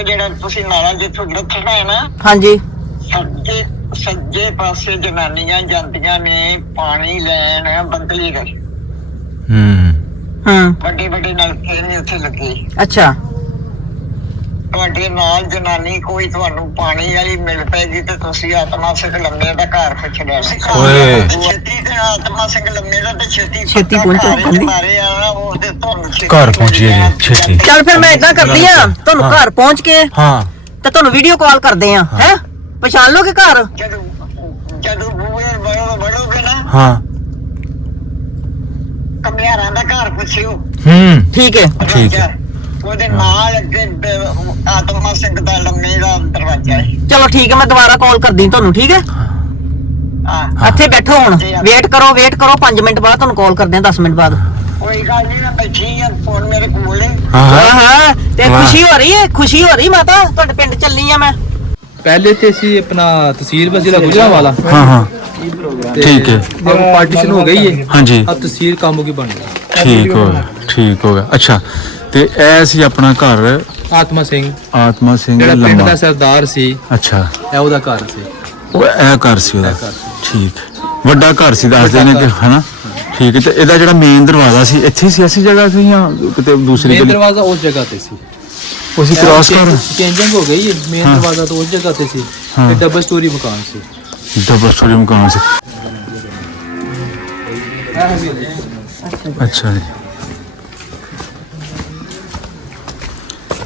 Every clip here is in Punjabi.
ਜਿਹੜਾ ਤੁਸੀਂ ਨਾਲਾ ਜਿੱਥੋਂ ਲੱਥਣਾ ਹੈ ਨਾ, ਹਾਂਜੀ, ਸੱਜੇ ਪਾਸੇ ਜਨਾਨੀਆਂ ਜਾਂਦੀਆਂ ਨੇ ਪਾਣੀ ਲੈਣ ਬੰਦਲੀ ਦੇ। ਵੱਡੇ ਵੱਡੇ ਨਲਕੇ ਨੇ ਉੱਥੇ ਲੱਗੇ। ਅੱਛਾ, ਤੁਹਾਡੇ ਨਾਲ ਜਨਾਨੀ ਕੋਈ ਤੁਹਾਨੂੰ ਪਾਣੀ ਵਾਲੀ ਮਿਲ ਪਏਗੀ ਤੇ ਤੁਸੀਂ ਆਤਮਾ ਸਿੰਘ ਲੰਮੇ ਦਾ ਘਰ ਪੁੱਛ ਲਿਆ। ਛੇਤੀ ਤੇ ਆਤਮਾ ਸਿੰਘ ਲੰਮੇ ਦਾ ਤੇ ਛੇਤੀ ਪਹੁੰਚੋ ਘਰ ਪਹੁੰਚੀਏ ਜੀ ਛੇਤੀ। ਚੱਲ ਫਿਰ ਮੈਂ ਏਦਾਂ ਕਰਦੀ ਆ, ਤੁਹਾਨੂੰ ਘਰ ਪਹੁੰਚ ਕੇ ਤੇ ਤੁਹਾਨੂੰ ਵੀਡੀਓ ਕਾਲ ਕਰਦੇ ਆ। ਹੈ ਪਛਾਣ ਲੋਗੇ ਘਰ? ਜਦੋਂ ਬੂਹੇ ਵੜੋਗੇ ਨਾ, ਕਮਿਆਰਾਂ ਦਾ ਘਰ ਪੁੱਛਿਓ। ਠੀਕ ਹੈ, ਠੀਕ ਹੈ। ਉਹਦੇ ਨਾਲ ਅੱਗੇ ਆਤਮਾ ਸਿੰਘ ਦਾ ਲੰਮੇ ਦਾ ਦਰਵਾਜ਼ਾ ਹੈ। ਚਲੋ ਠੀਕ ਹੈ, ਮੈਂ ਦੁਬਾਰਾ ਕਾਲ ਕਰਦੀ ਤੁਹਾਨੂੰ। ਠੀਕ ਹੈ, ਇੱਥੇ ਬੈਠੋ, ਹੁਣ ਵੇਟ ਕਰੋ 5 ਮਿੰਟ ਬਾਅਦ ਤੁਹਾਨੂੰ ਕਾਲ ਕਰਦੇ ਆ, 10 ਮਿੰਟ ਬਾਅਦ। ਕੋਈ ਗੱਲ ਨਹੀਂ, ਮੈਂ ਬੈਠੀ ਆ, ਫੋਨ ਮੇਰੇ ਕੋਲ ਹੈ। ਹਾਂ ਤੇ ਖੁਸ਼ੀ ਹੋ ਰਹੀ ਮਾਤਾ, ਤੁਹਾਡੇ ਪਿੰਡ ਚੱਲੀ ਆ ਮੈਂ। ਪਹਿਲੇ ਤੇ ਸੀ ਆਪਣਾ ਤਹਿਸੀਲ ਜ਼ਿਲ੍ਹਾ ਗੁਜਰਾਂਵਾਲਾ। ਠੀਕ ਹੈ, ਪਾਰਟੀਸ਼ਨ ਹੋ ਗਈ ਹੈ। ਹਾਂਜੀ, अब तहसील काम होगी बन गया। ठीक हो गया। अच्छा, ਤੇ ਇਹ ਸੀ ਆਪਣਾ ਘਰ ਆਤਮਾ ਸਿੰਘ ਜਿਹੜਾ ਪਿੰਡ ਦਾ ਸਰਦਾਰ ਸੀ। ਅੱਛਾ, ਇਹ ਉਹਦਾ ਘਰ ਸੀ। ਉਹ ਇਹ ਘਰ ਸੀ ਉਹਦਾ। ਠੀਕ, ਵੱਡਾ ਘਰ ਸੀ ਦੱਸਦੇ ਨੇ ਕਿ ਹਨਾ। ਠੀਕ ਹੈ, ਤੇ ਇਹਦਾ ਜਿਹੜਾ ਮੇਨ ਦਰਵਾਜ਼ਾ ਸੀ ਇੱਥੇ ਸੀ, ਐਸੀ ਜਗ੍ਹਾ ਸੀ ਜਾਂ ਕਿਤੇ ਦੂਸਰੀ? ਮੇਨ ਦਰਵਾਜ਼ਾ ਉਸ ਜਗ੍ਹਾ ਤੇ ਸੀ। ਉਸੇ ਕ੍ਰਾਸ ਕਰ ਚੇਂਜਿੰਗ ਹੋ ਗਈ ਹੈ। ਮੇਨ ਦਰਵਾਜ਼ਾ ਤਾਂ ਉਸ ਜਗ੍ਹਾ ਤੇ ਸੀ। ਇਹ ਡਬਲ ਸਟੋਰੀ ਮਕਾਨ ਸੀ। ਡਬਲ ਸਟੋਰੀ ਮਕਾਨ ਸੀ। ਅੱਛਾ ਜੀ,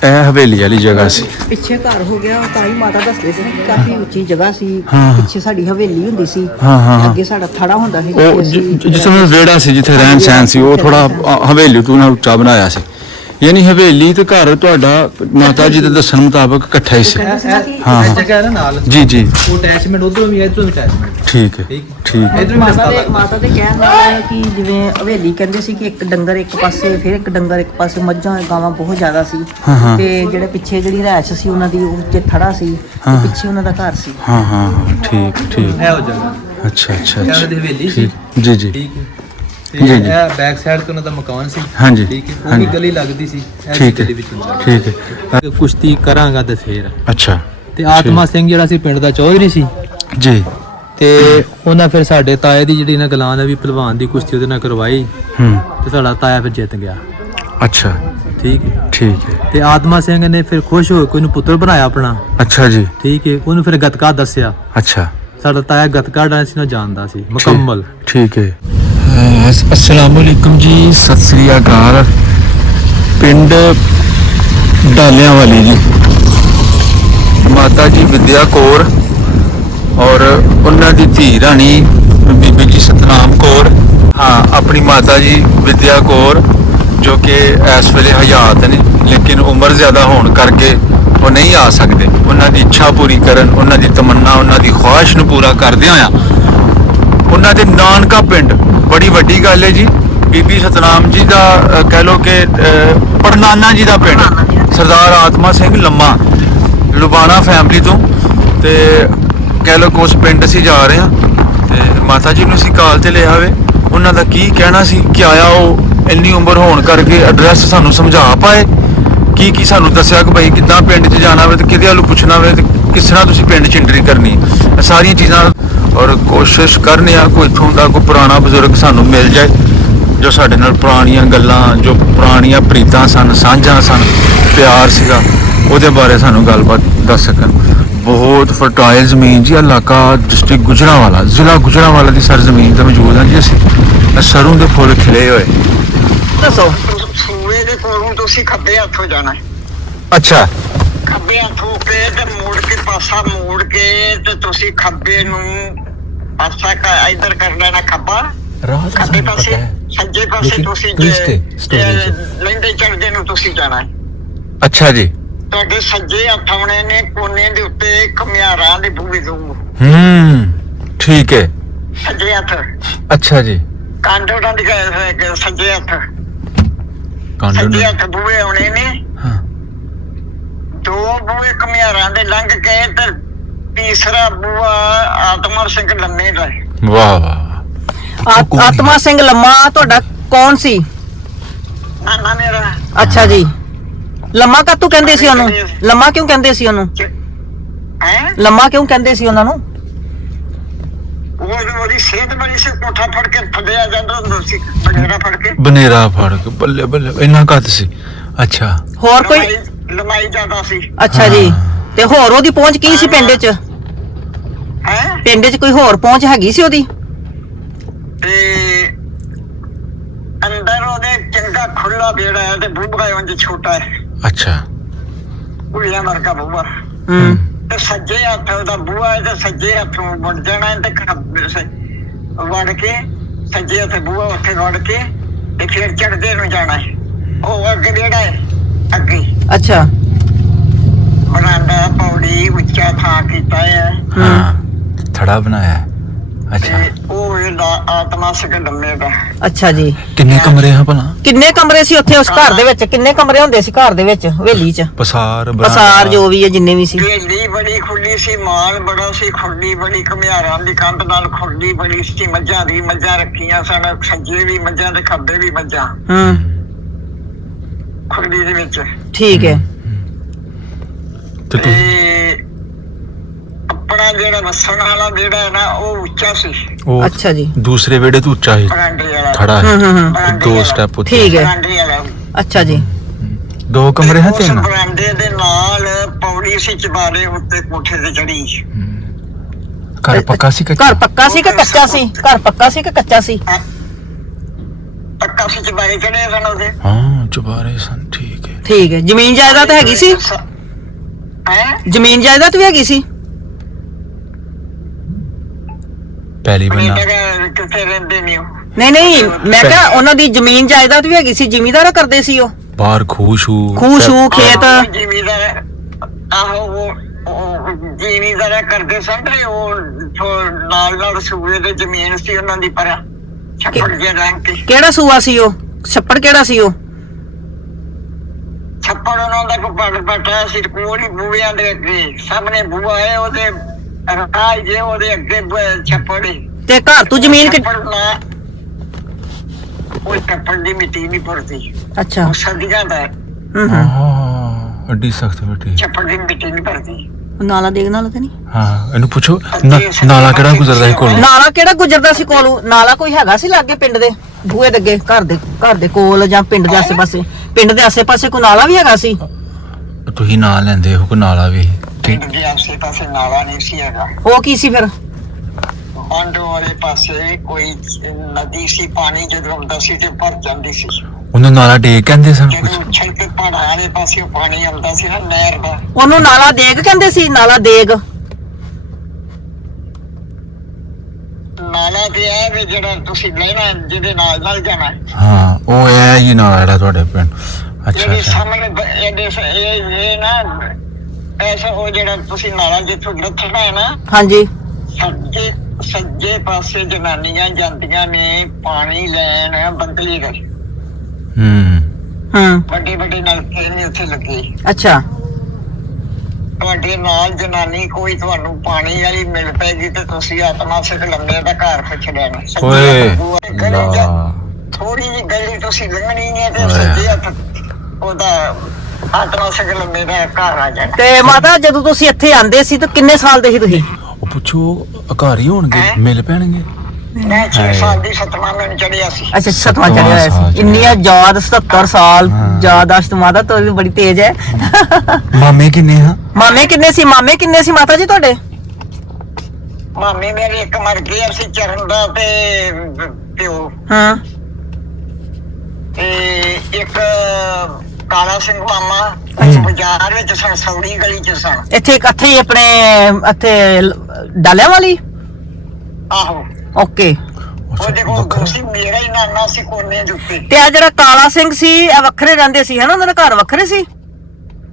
ਇਹ ਹਵੇਲੀ ਵਾਲੀ ਜਗ੍ਹਾ ਸੀ। ਪਿੱਛੇ ਘਰ ਹੋ ਗਿਆ, ਤਾਂ ਹੀ ਮਾਤਾ ਦੱਸਦੇ ਸੀ ਕਿ ਕਾਫੀ ਉੱਚੀ ਜਗ੍ਹਾ ਸੀ। ਪਿੱਛੇ ਸਾਡੀ ਹਵੇਲੀ ਹੁੰਦੀ ਸੀ, ਅੱਗੇ ਸਾਡਾ ਥੜਾ ਹੁੰਦਾ ਸੀ। ਉਹ ਜਿਸ ਤਰ੍ਹਾਂ ਵਿਹੜਾ ਸੀ ਜਿੱਥੇ ਰਹਿਣ ਸਹਿਣ ਸੀ, ਉਹ ਥੋੜਾ ਹਵੇਲੀ ਤੋਂ ਨਾਲ ਉੱਚਾ ਬਣਾਇਆ ਸੀ। ਯਾਨੀ ਹਵੇਲੀ ਤੇ ਘਰ ਤੁਹਾਡਾ ਮਾਤਾ ਜੀ ਦੇ ਦੱਸਣ ਮੁਤਾਬਕ ਇਕੱਠਾ ਹੀ ਸੀ। ਹਾਂ, ਜਗ੍ਹਾ ਹੈ ਨਾ ਨਾਲ। ਜੀ ਜੀ, ਉਹ ਅਟੈਚਮੈਂਟ ਉਧਰੋਂ ਵੀ ਹੈ, ਇਧਰੋਂ ਵੀ ਅਟੈਚਮੈਂਟ। ਠੀਕ ਹੈ, ਠੀਕ ਹੈ। ਮਾਤਾ ਦੇ ਕਹਿਣ ਨਾਲ ਕਿ ਜਿਵੇਂ ਹਵੇਲੀ ਕਹਿੰਦੇ ਸੀ ਕਿ ਇੱਕ ਡੰਗਰ ਇੱਕ ਪਾਸੇ, ਫਿਰ ਇੱਕ ਡੰਗਰ ਇੱਕ ਪਾਸੇ, ਮੱਝਾਂ ਗਾਵਾਂ ਬਹੁਤ ਜ਼ਿਆਦਾ ਸੀ। ਤੇ ਜਿਹੜੇ ਪਿੱਛੇ ਜਿਹੜੀ ਰਿਹਾਇਸ਼ ਸੀ ਉਹਨਾਂ ਦੀ, ਉਹ ਜੇ ਥੜਾ ਸੀ ਤੇ ਪਿੱਛੇ ਉਹਨਾਂ ਦਾ ਘਰ ਸੀ। ਹਾਂ, ਠੀਕ ਠੀਕ। ਹੈ ਉਹ ਜਗ੍ਹਾ। ਅੱਛਾ ਅੱਛਾ, ਇਹਨਾਂ ਦੀ ਹਵੇਲੀ ਸੀ। ਜੀ ਜੀ, ਠੀਕ ਹੈ। ਇਹ ਬੈਕ ਸਾਈਡ ਤੇ ਉਹਨਾਂ ਦਾ ਮਕਾਨ ਸੀ। ਹਾਂਜੀ, ਠੀਕ ਹੈ। ਉਹ ਵੀ ਗਲੀ ਲੱਗਦੀ ਸੀ। ਠੀਕ ਹੈ, ਠੀਕ ਹੈ। ਕੁਸ਼ਤੀ ਕਰਾਂਗਾ ਤੇ ਫੇਰ। ਅੱਛਾ, ਤੇ ਆਤਮਾ ਸਿੰਘ ਜਿਹੜਾ ਸੀ ਪਿੰਡ ਦਾ ਚੌਧਰੀ ਸੀ ਜੀ। ਤੇ ਉਹਨਾਂ ਫਿਰ ਸਾਡੇ ਤਾਏ ਦੀ ਜਿਹੜੀ ਨਾ ਗਲਾਂ ਨੇ ਵੀ ਪਹਿਲਵਾਨ ਦੀ ਕੁਸ਼ਤੀ ਉਹਦੇ ਨਾਲ ਕਰਵਾਈ। ਤੇ ਸਾਡਾ ਤਾਇਆ ਫਿਰ ਜਿੱਤ ਗਿਆ। ਅੱਛਾ, ਠੀਕ ਹੈ, ਠੀਕ ਹੈ। ਤੇ ਆਤਮਾ ਸਿੰਘ ਨੇ ਫਿਰ ਖੁਸ਼ ਹੋ ਕੇ ਉਹਨੂੰ ਪੁੱਤਰ ਬਣਾਇਆ ਆਪਣਾ। ਅੱਛਾ ਜੀ, ਠੀਕ ਹੈ। ਉਹਨੂੰ ਫਿਰ ਗਤਕਾ ਦੱਸਿਆ। ਅੱਛਾ, ਸਾਡਾ ਤਾਇਆ ਗਤਕਾ ਡਾਂਸ ਨੂੰ ਜਾਣਦਾ ਸੀ ਮੁਕੰਮਲ। ਠੀਕ ਹੈ। अस्सलाम वालेकुम जी, सत श्री अकाल। पिंड डालियां वाली जी, माता जी विद्या कौर और उन्होंने दी धी राणी बीबी जी सतनाम कौर। हाँ, अपनी माता जी विद्या कौर जो कि इस वेले हयात ने, लेकिन उम्र ज़्यादा होने करके वो नहीं आ सकते। उन्होंने इच्छा पूरी करन, उन्होंने तमन्ना, उन्होंने ख्वाहिश नूं पूरा करदे होया ਉਹਨਾਂ ਦੇ ਨਾਨਕਾ ਪਿੰਡ, ਬੜੀ ਵੱਡੀ ਗੱਲ ਹੈ ਜੀ। ਬੀਬੀ ਸਤਨਾਮ ਜੀ ਦਾ ਕਹਿ ਲੋ ਕਿ ਪੜਨਾਨਾ ਜੀ ਦਾ ਪਿੰਡ, ਸਰਦਾਰ ਆਤਮਾ ਸਿੰਘ ਲੰਮਾ, ਲੁਬਾਣਾ ਫੈਮਿਲੀ ਤੋਂ। ਤੇ ਕਹਿ ਲੋ ਕਿ ਉਸ ਪਿੰਡ ਅਸੀਂ ਜਾ ਰਹੇ ਹਾਂ ਤੇ ਮਾਤਾ ਜੀ ਨੂੰ ਅਸੀਂ ਕਾਲ ਤੇ ਲਿਆ ਹੋਵੇ। ਉਹਨਾਂ ਦਾ ਕੀ ਕਹਿਣਾ ਸੀ ਕਿ ਆਇਆ ਉਹ ਇੰਨੀ ਉਮਰ ਹੋਣ ਕਰਕੇ ਐਡਰੈਸ ਸਾਨੂੰ ਸਮਝਾ ਪਾਏ, ਕੀ ਸਾਨੂੰ ਦੱਸਿਆ ਕਿ ਭਾਈ ਕਿੱਦਾਂ ਪਿੰਡ 'ਚ ਜਾਣਾ ਹੋਵੇ ਤੇ ਕਿਹਦੇ ਵੱਲੋਂ ਪੁੱਛਣਾ ਹੋਵੇ ਤੇ ਕਿਸ ਤਰ੍ਹਾਂ ਤੁਸੀਂ ਪਿੰਡ 'ਚ ਐਂਟਰੀ ਕਰਨੀ, ਸਾਰੀਆਂ ਚੀਜ਼ਾਂ। ਔਰ ਕੋਸ਼ਿਸ਼ ਕਰਨੇ ਆ ਕੋਈ ਇੱਥੋਂ ਦਾ ਕੋਈ ਪੁਰਾਣਾ ਬਜ਼ੁਰਗ ਸਾਨੂੰ ਮਿਲ ਜਾਏ ਜੋ ਸਾਡੇ ਨਾਲ ਪੁਰਾਣੀਆਂ ਗੱਲਾਂ, ਜੋ ਪੁਰਾਣੀਆਂ ਪ੍ਰੀਤਾਂ ਸਨ, ਸਾਂਝਾਂ ਸਨ, ਪਿਆਰ ਸੀਗਾ, ਉਹਦੇ ਬਾਰੇ ਸਾਨੂੰ ਗੱਲਬਾਤ ਦੱਸ ਸਕਣ। ਬਹੁਤ ਫਰਟਾਈਲ ਜ਼ਮੀਨ ਜੀ, ਇਲਾਕਾ ਡਿਸਟ੍ਰਿਕਟ ਗੁਜਰਾਂਵਾਲਾ, ਜ਼ਿਲ੍ਹਾ ਗੁਜਰਾਂਵਾਲਾ ਦੀ ਸਰਜ਼ਮੀਨ ਤੇ ਮੌਜੂਦ ਹਾਂ ਜੀ ਅਸੀਂ। ਸਰੋਂ ਦੇ ਫੁੱਲ ਖਿਲੇ ਹੋਏ। ਦੱਸੋ। ਸੂਏ ਦੇ ਕੋਲੋਂ ਤੁਸੀਂ ਖੱਬੇ ਹੱਥੋਂ ਜਾਣਾ। ਅੱਛਾ, ਖੱਬੇ ਹੱਥ ਹੋ ਕੇ ਤੇ ਮੋੜ ਕੇ ਪਾਸਾ ਮੋੜ ਕੇ ਤੇ ਤੁਸੀਂ ਖੱਬੇ ਨੂੰ ਪਾਸਾ ਇਧਰ ਕਰ ਲੈਣਾ ਖੱਬਾ। ਖੱਬੇ ਪਾਸੇ ਸੱਜੇ ਪਾਸੇ ਤੁਸੀਂ ਲੈਂਦੇ ਚੜਦੇ ਨੂੰ ਤੁਸੀਂ ਜਾਣਾ। ਅੱਛਾ ਜੀ, ਤੁਹਾਡੇ ਸੱਜੇ ਹੱਥ ਆਉਣੇ ਨੇ ਕੋਨੇ ਦੇ ਉੱਤੇ ਘੁਮਿਆਰਾਂ ਦੇ ਬੂਹੇ ਤੋਂ। ਠੀਕ ਹੈ। ਸੱਜੇ ਹੱਥ। ਅੱਛਾ ਜੀ, ਕਾਂਡੋੜਾਂ ਦੀ ਸੱਜੇ ਹੱਥ, ਸੱਜੇ ਹੱਥ ਬੂਹੇ ਆਉਣੇ ਨੇ। ਦੋ ਬੂਹੇ ਘੁਮਿਆਰਾਂ ਦੇ ਲੰਘ ਕੇ ਤੇ ਤੀਸਰਾ ਬੂਹਾ ਆਤਮਾ ਸਿੰਘ ਲੰਮੇ ਦਾ। ਵਾਹ ਵਾਹ। ਆਤਮਾ ਸਿੰਘ ਲੰਮਾ ਤੁਹਾਡਾ ਕੌਣ ਸੀ? ਨਾਨਾ ਮੇਰਾ। ਅੱਛਾ ਜੀ, ਲੰਮਾ ਕਾਤੋਂ ਕਹਿੰਦੇ ਸੀ ਉਹਨੂੰ? ਲੰਮਾ ਕਿਉਂ ਕਹਿੰਦੇ ਸੀ ਉਹਨੂੰ? ਹੈ ਲੰਮਾ ਕਿਉਂ ਕਹਿੰਦੇ ਸੀ ਉਹਨਾਂ ਨੂੰ? ਉਹਦੀ ਸਿਹਤ ਬੜੀ ਸੀ, ਕੋਠਾ ਫੜ ਕੇ ਥੱਲਿਆ ਜਾਂਦਾ ਹੁੰਦਾ ਸੀ, ਬਨੇਰਾ ਫੜ ਕੇ। ਬਨੇਰਾ ਫੜ ਕੇ, ਬੱਲੇ ਬੱਲੇ, ਇੰਨਾ ਕੱਦ ਸੀ। ਅੱਛਾ, ਹੋਰ ਕੋਈ? ਲੰਮਾਈ ਜ਼ਿਆਦਾ ਸੀ। ਅੱਛਾ ਜੀ। ਤੇ ਹੋਰ ਉਹਦੀ ਪਹੁੰਚ ਕੀ ਸੀ ਪਿੰਡ 'ਚ? ਹੈ ਪਿੰਡ 'ਚ ਕੋਈ ਹੋਰ ਪਹੁੰਚ ਹੈਗੀ ਸੀ ਉਹਦੀ? ਤੇ ਅੰਦਰ ਉਹਦੇ ਚੰਗਾ ਖੁੱਲਾ ਵਿਹੜਾ ਹੈ ਤੇ ਬੂਹਾ ਉਂਝ ਛੋਟਾ ਹੈ, ਅੱਛਾ। ਕੁੜੀਆਂ ਵਰਗਾ ਬੂਹਾ। ਹੂੰ। ਤੇ ਸੱਜੇ ਹੱਥ ਉਹਦਾ ਬੂਹਾ ਹੈ ਤੇ ਸੱਜੇ ਹੱਥੋਂ ਮੁੜ ਜਾਣਾ ਤੇ ਖੱਬੇ ਵੜ ਕੇ ਸੱਜੇ ਹੱਥ ਬੂਹਾ ਉੱਥੇ ਵੜ ਕੇ ਤੇ ਫਿਰ ਚੜਦੇ ਨੂੰ ਜਾਣਾ ਹੈ। ਉਹ ਅੱਗੇ ਵਿਹੜਾ ਹੈ, ਅੱਗੇ ਅੱਛਾ। ਬਰਾਂਡਾ ਪੌੜੀ ਉੱਚਾ ਥਾਂ ਕੀਤਾ ਹੈ ਹਾਂ, ਥੜਾ ਬਣਾਇਆ ਹੈ। ਅੱਛਾ, ਤੇ ਉਹ ਇਹਦਾ ਆਤਮਾ ਸਿੰਘ ਡੰਮੇ ਦਾ। ਅੱਛਾ ਜੀ। ਕਿੰਨੇ ਕਮਰੇ ਹਨ ਭਲਾ? ਕਿੰਨੇ ਕਮਰੇ ਸੀ ਉੱਥੇ ਉਸ ਘਰ ਦੇ ਵਿੱਚ? ਕਿੰਨੇ ਕਮਰੇ ਹੁੰਦੇ ਸੀ ਘਰ ਦੇ ਵਿੱਚ, ਹਵੇਲੀ 'ਚ? ਪਸਾਰ ਪਸਾਰ ਜੋ ਵੀ ਹੈ, ਜਿੰਨੇ ਵੀ ਸੀ। ਹਵੇਲੀ ਬੜੀ ਖੁੱਲੀ ਸੀ, ਮਾਲ ਬੜਾ ਸੀ, ਖੁੱਲੀ ਬੜੀ, ਘੁਮਿਆਰਾਂ ਦੀ ਕੰਧ ਨਾਲ ਖੁੱਲੀ ਬੜੀ ਸੀ। ਮੱਝਾਂ ਰੱਖੀਆਂ ਸਨ, ਸੱਜੇ ਵੀ ਮੱਝਾਂ ਤੇ ਖੱਬੇ ਵੀ ਮੱਝਾਂ, ਹੂੰ। ਖੁੱਲੀ ਦੇ ਵਿੱਚ। ਠੀਕ ਹੈ। ਤੇ ਤੇ ਆਪਣਾ ਜਿਹੜਾ ਵਸਣ ਵਾਲਾ ਵਿਹੜਾ ਹੈ ਨਾ, ਉਹ ਉੱਚਾ ਸੀ। ਉਹ ਅੱਛਾ ਜੀ। ਦੂਸਰੇ ਵਿਹੜੇ ਤੋਂ ਉੱਚਾ ਸੀ, ਬਰਾਂਡੇ ਵਾਲਾ। ਖੜਾ ਹੈ, ਬਰਾਂਡੇ ਦੋ ਵਾਲਾ। ਸਟੈਪ ਉੱਤੇ। ਠੀਕ ਹੈ। ਬਰਾਂਡੇ ਵਾਲਾ। ਅੱਛਾ ਜੀ। ਦੋ ਕਮਰੇ ਹਨ, ਉਸ ਤਿੰਨ? ਬਰਾਂਡੇ ਦੇ ਨਾਲ ਪੌੜੀ ਸੀ, ਚਬਾਰੇ ਉੱਤੇ ਕੋਠੇ ਤੇ ਚੜੀ। ਘਰ ਪੱਕਾ ਸੀ ਕਿ ਘਰ ਪੱਕਾ ਸੀ ਕਿ ਕੱਚਾ ਸੀ? ਘਰ ਪੱਕਾ ਸੀ ਕਿ ਕੱਚਾ ਸੀ? ਪੱਕਾ ਸੀ, ਚਬਾਰੇ ਚੜੇ ਸਨ ਉਹਦੇ। ਹਾਂ, ਚੁਬਾਰੇ ਸਨ। ਠੀਕ ਹੈ। ਠੀਕ ਹੈ। ਜ਼ਮੀਨ ਜਾਇਦਾਦ ਹੈਗੀ ਸੀ? ਹੈ ਜ਼ਮੀਨ ਜਾਇਦਾਦ ਵੀ ਹੈਗੀ ਸੀ? ਪਹਿਲੀ ਬਣਾ ਕਿੱਥੇ ਰਹਿੰਦੇ ਨੇ ਉਹ? ਨਹੀਂ, ਮੈਂ ਕਿਹਾ ਉਹਨਾਂ ਦੀ ਜ਼ਮੀਨ ਜਾਇਦਾਦ ਵੀ ਹੈਗੀ ਸੀ, ਜ਼ਿਮੀਂਦਾਰ ਕਰਦੇ ਸੀ ਉਹ? ਬਾਹਰ ਖੂਸ਼ੂ ਖੂਸ਼ੂ ਖੇਤ? ਜ਼ਿਮੀਦਾਰ, ਆਹੋ ਉਹ ਜ਼ਿਮੀਦਾਰ ਕਰਦੇ ਸਨ ਤੇ ਉਹ ਨਾਲ ਸੂਏ ਦੇ ਜ਼ਮੀਨ ਸੀ ਉਹਨਾਂ ਦੀ, ਪਰ ਛੱਪੜ ਜਿਹਾ ਰੰਗ ਕੇ। ਕਿਹੜਾ ਸੂਆ ਸੀ ਉਹ? ਛੱਪੜ ਕਿਹੜਾ ਸੀ ਉਹ? ਛੱਪੜ ਉਹਨਾਂ ਦਾ ਕੋਈ ਪਟਾ ਸੀ, ਕੋਲ ਹੀ ਬੂਹਿਆਂ ਦੇ ਅੱਗੇ ਸਾਹਮਣੇ ਬੂਹਾ ਹੈ, ਉਹਦੇ ਰਾਹ ਜੇ ਉਹਦੇ ਅੱਗੇ ਛੱਪੜ ਹੈ। ਤੇ ਘਰ ਤੋਂ ਜ਼ਮੀਨ ਕਿ? ਛੱਪੜ ਨਾ, ਉਹ ਛੱਪੜ ਦੀ ਮਿੱਟੀ ਨਹੀਂ ਭਰਦੀ, ਅੱਛਾ। ਉਹ ਸਰਦੀਆਂ ਦਾ ਹੈ। ਹੂੰ। ਹਾਂ, ਅੱਡੀ ਸਖਤ ਬੇਟੀ। ਛੱਪੜ ਦੀ ਮਿੱਟੀ ਨਹੀਂ ਭਰਦੀ। ਨਾਲਾ ਦੇਖ ਨਾਲ ਤੇ ਨਹੀਂ? ਹਾਂ, ਇਹਨੂੰ ਪੁੱਛੋ ਨਾਲਾ ਕਿਹੜਾ ਗੁਜ਼ਰਦਾ ਹੈ ਕੋਲ? ਨਾਲਾ ਕਿਹੜਾ ਗੁਜ਼ਰਦਾ ਸੀ ਕੋਲੋਂ? ਨਾਲਾ ਕੋਈ ਹੈਗਾ ਸੀ ਲਾਗੇ ਪਿੰਡ ਦੇ ਬੂਹੇ ਦੇ ਅੱਗੇ, ਘਰ ਦੇ ਕੋਲ, ਜਾਂ ਪਿੰਡ ਦੇ ਆਸੇ-ਪਾਸੇ? ਪਿੰਡ ਦੇ ਆਸੇ-ਪਾਸੇ ਕੋਈ ਨਾਲਾ ਵੀ ਹੈਗਾ ਸੀ? ਤੁਸੀਂ ਨਾਂ ਲੈਂਦੇ ਹੋ, ਕੋ ਨਾਲਾ ਵੀ? ਪਿੰਡ ਦੇ ਆਸੇ ਪਾਸੇ ਨਾਲਾ ਨਹੀਂ ਸੀ ਹੈਗਾ। ਉਹ ਕੀ ਸੀ ਫਿਰ? ਬਾਂਡੋ ਵਾਲੇ ਪਾਸੇ ਕੋਈ ਨਦੀ ਸੀ, ਪਾਣੀ ਜਦੋਂ ਆਉਂਦਾ ਸੀ ਤੇ ਭਰ ਜਾਂਦੀ ਸੀ। ਉਹਨੂੰ ਨਾਲਾ ਡੇਕ ਕਹਿੰਦੇ ਸਨ ਕੁਝ? ਜਦੋਂ ਉੱਛਲ ਕੇ ਪਹਾੜਾਂ ਵਾਲੇ ਪਾਸੇ ਪਾਣੀ ਆਉਂਦਾ ਸੀ ਨਾ, ਨਹਿਰ ਦਾ। ਉਹਨੂੰ ਨਾਲਾ ਦੇਗ ਕਹਿੰਦੇ ਸੀ? ਨਾਲਾ ਦੇਗ? ਨਾਲਾ ਤੇ ਹੈ ਵੀ ਜਿਹੜਾ ਤੁਸੀਂ ਲੈਣਾ, ਜਿਹਦੇ ਨਾਲ ਜਾਣਾ। ਹਾਂ, ਉਹ ਹੈ ਜੀ ਨਾਲਾ ਜਿਹੜਾ ਤੁਹਾਡੇ ਪਿੰਡ। ਅੱਛਾ ਜਿਹੜੇ ਅੱਛਾ। ਸਾਹਮਣੇ ਇਹ ਨਾ ਐਸਾ ਉਹ ਜਿਹੜਾ ਤੁਸੀਂ ਨਾਲਾ ਜਿੱਥੋਂ ਲੱਥਣਾ ਹੈ ਨਾ, ਹਾਂਜੀ। ਸੱਜੇ ਪਾਸੇ ਜਨਾਨੀਆਂ ਜਾਂਦੀਆਂ ਨੇ ਪਾਣੀ ਲੈਣ ਬੰਦਲੀ ਦੇ। ਹੂੰ। ਵੱਡੇ ਨਲਕੇ ਨੇ ਉੱਥੇ ਲੱਗੇ। ਅੱਛਾ। ਤੁਹਾਡੇ ਨਾਲ ਜਨਾਨੀ ਕੋਈ ਤੁਹਾਨੂੰ ਪਾਣੀ ਵਾਲੀ ਮਿਲ ਪੈਗੀ ਤੇ ਤੁਸੀਂ ਆਤਮਾ ਸਿੰਘ ਲੰਮੇ ਦਾ ਘਰ ਪੁੱਛ ਲੈਣਾ। ਓਏ ਥੋੜੀ ਜਿਹੀ ਗਲੀ ਤੁਸੀਂ ਲੰਘਣੀ ਹੈ ਤੇ ਸੱਜੇ ਹੱਥ ਉਹਦਾ ਆਤਮਾ ਸਿੰਘ ਲੰਮੇ ਦਾ ਘਰ ਆ ਜਾਣਾ। ਤੇ ਮਾਤਾ, ਜਦੋਂ ਤੁਸੀਂ ਇੱਥੇ ਆਂਦੇ ਸੀ ਤਾਂ ਕਿੰਨੇ ਸਾਲ ਦੇ ਸੀ ਤੁਸੀਂ? ਉਹ ਪੁੱਛੋ ਘਰ ਹੀ ਹੋਣਗੇ, ਮਿਲ ਪੈਣਗੇ। ਮੈਂ 6 ਸਾਲ ਦੀ 7ਵਾਂ ਮਹੀਨੇ ਚੜਿਆ ਸੀ। ਅੱਛਾ, 7ਵਾਂ ਚੜਿਆ ਹੋਇਆ ਸੀ। ਇੰਨੀਆਂ ਯਾਦ, 77 ਸਾਲ ਯਾਦਾਸ਼ਤ ਮਾਤਾ ਤੋਂ ਵੀ ਬੜੀ ਤੇਜ਼ ਹੈ। ਮਾਮੇ ਕਿੰਨੇ ਹਾਂ? ਮਾਮੇ ਕਿੰਨੇ ਸੀ? ਮਾਤਾ ਜੀ ਤੁਹਾਡੇ? ਮਾਮੇ ਮੇਰੇ ਇੱਕ ਮਰ ਗਿਆ ਸੀ, ਚਰਨ ਦਾ ਤੇ ਪਿਓ। ਹਾਂ। ਤੇ ਇੱਕ ਕਾਲਾ ਸਿੰਘ ਮਾਮਾ ਬਾਜ਼ਾਰ ਵਿੱਚ ਸਨ, ਸੌੜੀ ਗਲੀ ਚ ਸਨ। ਇੱਥੇ ਹੀ ਆਪਣੇ ਇੱਥੇ ਡਾਲਿਆਂ ਵਾਲੀ? ਆਹੋ। ਓਕੇ। ਉਹਦੇ ਕੋਲ ਦੋਸੀ ਮੇਰਾ ਹੀ ਨਾਨਾ ਸੀ ਕੋਨੇ ਦੇ ਉੱਤੇ। ਤੇ ਆ ਜਿਹੜਾ ਕਾਲਾ ਸਿੰਘ ਸੀ, ਇਹ ਵੱਖਰੇ ਰਹਿੰਦੇ ਸੀ ਹਨਾ? ਉਹਨਾਂ ਦੇ ਘਰ ਵੱਖਰੇ ਸੀ?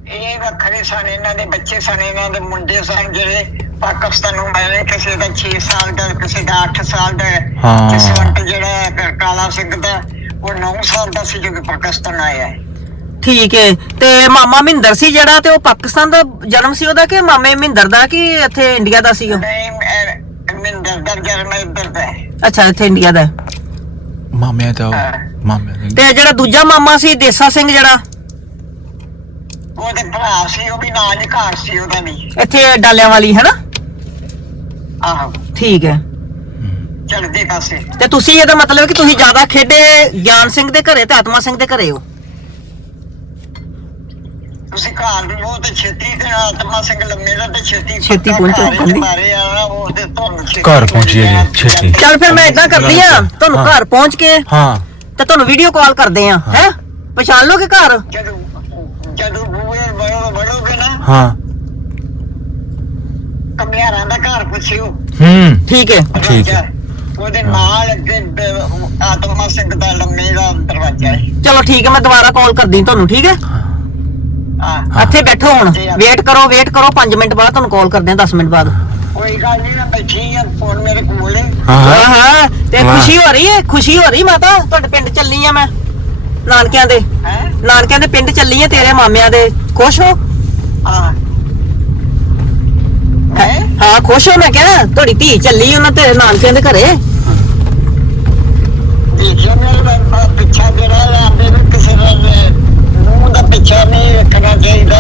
ਇਹ ਵੱਖਰੇ ਸਨ, ਇਹਨਾਂ ਦੇ ਬੱਚੇ ਸਨ, ਇਹਨਾਂ ਦੇ ਮੁੰਡੇ ਸਨ ਜਿਹੜੇ ਪਾਕਿਸਤਾਨੋਂ ਆਏ। ਕਿਸੇ ਦਾ 6 ਸਾਲ ਦਾ, ਕਿਸੇ ਦਾ 8 ਸਾਲ ਦਾ। ਜਸਵੰਤ ਜਿਹੜਾ ਕਾਲਾ ਸਿੰਘ ਦਾ, ਉਹ 9 ਸਾਲ ਦਾ ਸੀ ਜਦੋਂ ਪਾਕਿਸਤਾਨ ਆਇਆ। ਠੀਕ ਹੈ। ਤੇ ਮਾਮਾ ਮਹਿੰਦਰ ਸੀ ਜਿਹੜਾ, ਤੇ ਉਹ ਪਾਕਿਸਤਾਨ ਦਾ ਜਨਮ ਸੀ ਉਹਦਾ, ਕਿ ਮਾਮੇ ਮਹਿੰਦਰ ਦਾ, ਕਿ ਇੱਥੇ ਇੰਡੀਆ ਦਾ ਸੀ ਉਹ? ਨਹੀਂ, ਮਹਿੰਦਰ ਦਾ ਜਨਮ ਇੱਧਰ ਦਾ ਹੈ। ਅੱਛਾ, ਇੱਥੇ ਇੰਡੀਆ ਦਾ। ਮਾਮੇ ਦਾ ਮਾਮੇ ਤੇ ਜਿਹੜਾ ਦੂਜਾ ਮਾਮਾ ਸੀ ਦੇਸਾ ਸਿੰਘ ਜਿਹੜਾ? ਉਹਦੇ ਭਰਾ ਸੀ, ਉਹ ਵੀ ਨਾਲ ਹੀ ਘਰ ਸੀ ਉਹਦਾ ਵੀ। ਇੱਥੇ ਡਾਲਿਆਂ ਵਾਲੀ ਹੈ ਨਾ? ਆਹੋ, ਠੀਕ ਹੈ। ਚੜ੍ਹਦੇ ਪਾਸੇ। ਤੇ ਤੁਸੀਂ ਇਹਦਾ ਮਤਲਬ ਕਿ ਤੁਸੀਂ ਜ਼ਿਆਦਾ ਖੇਡੇ ਗਿਆਨ ਸਿੰਘ ਦੇ ਘਰੇ ਤੇ ਆਤਮਾ ਸਿੰਘ ਦੇ ਘਰੇ ਹੋ? ਤੁਸੀਂ ਘਰ ਨੂੰ ਉਹ ਤੇ ਛੇਤੀ ਤੇ ਆਤਮਾ ਸਿੰਘ ਲੰਮੇ ਦਾ ਤੇ ਛੇਤੀ ਪਹੁੰਚੋ, ਕਹਿੰਦੀ। ਮਾਰੇ ਆ ਉਹ ਤੇ ਤੁਹਾਨੂੰ ਘਰ ਪਹੁੰਚੀਏ ਜੀ ਛੇਤੀ। ਚੱਲ ਫਿਰ ਮੈਂ ਇਦਾਂ ਕਰਦੀ ਆ, ਤੁਹਾਨੂੰ ਘਰ ਪਹੁੰਚ ਕੇ ਹਾਂ ਤੇ ਤੁਹਾਨੂੰ ਵੀਡੀਓ ਕਾਲ ਕਰਦੇ ਆ। ਹੈ ਪਛਾਣ ਲੋਗੇ ਘਰ? ਜਦੋਂ ਬੂਏ ਵੜੋਗੇ ਨਾ, ਹਾਂ ਕਮਿਆਰਾਂ ਦਾ ਘਰ ਪੁੱਛਿਓ। ਠੀਕ ਹੈ। ਠੀਕ ਹੈ। ਉਹਦੇ ਨਾਲ ਅੱਗੇ ਆਤਮਾ ਸਿੰਘ ਦਾ ਲੰਮੇ ਦਾ ਦਰਵਾਜ਼ਾ ਹੈ। ਚਲੋ ਠੀਕ ਹੈ, ਮੈਂ ਦੁਬਾਰਾ ਕਾਲ ਕਰਦੀ ਤੁਹਾਨੂੰ। ਠੀਕ ਹੈ, ਹਾਂ, ਇੱਥੇ ਬੈਠੋ ਹੁਣ, ਵੇਟ ਕਰੋ 5 ਮਿੰਟ ਬਾਅਦ ਤੁਹਾਨੂੰ ਕਾਲ ਕਰਦੇ ਆ, 10 ਮਿੰਟ ਬਾਅਦ। ਕੋਈ ਗੱਲ ਨਹੀਂ, ਮੈਂ ਬੈਠੀ ਆ, ਫੋਨ ਮੇਰੇ ਕੋਲ ਹੈ। ਹਾਂ ਤੇ ਖੁਸ਼ੀ ਹੋ ਰਹੀ ਮਾਤਾ, ਤੁਹਾਡੇ ਪਿੰਡ ਚੱਲੀ ਆ ਮੈਂ, ਨਾਨਕਿਆਂ ਦੇ ਪਿੰਡ ਚੱਲੀ ਆ, ਤੇਰੇ ਮਾਮਿਆਂ ਦੇ। ਖੁਸ਼ ਹੋ? ਹਾਂ ਹਾਂ ਖੁਸ਼ ਹੋ? ਮੈਂ ਕਿਹਾ ਤੁਹਾਡੀ ਧੀ ਚੱਲੀ ਉਹਨਾਂ ਤੇ ਨਾਨਕਿਆਂ ਦੇ ਘਰੇ। ਦੇਖਿਓ ਮੇਰੇ ਪਿੱਛਾ ਜਿਹੜਾ ਲਾਂਦੇ ਨੂੰ ਕਿਸੇ ਦਾ ਮੂੰਹ ਦਾ ਪਿੱਛਾ ਨਹੀਂ ਵੇਖਣਾ ਚਾਹੀਦਾ,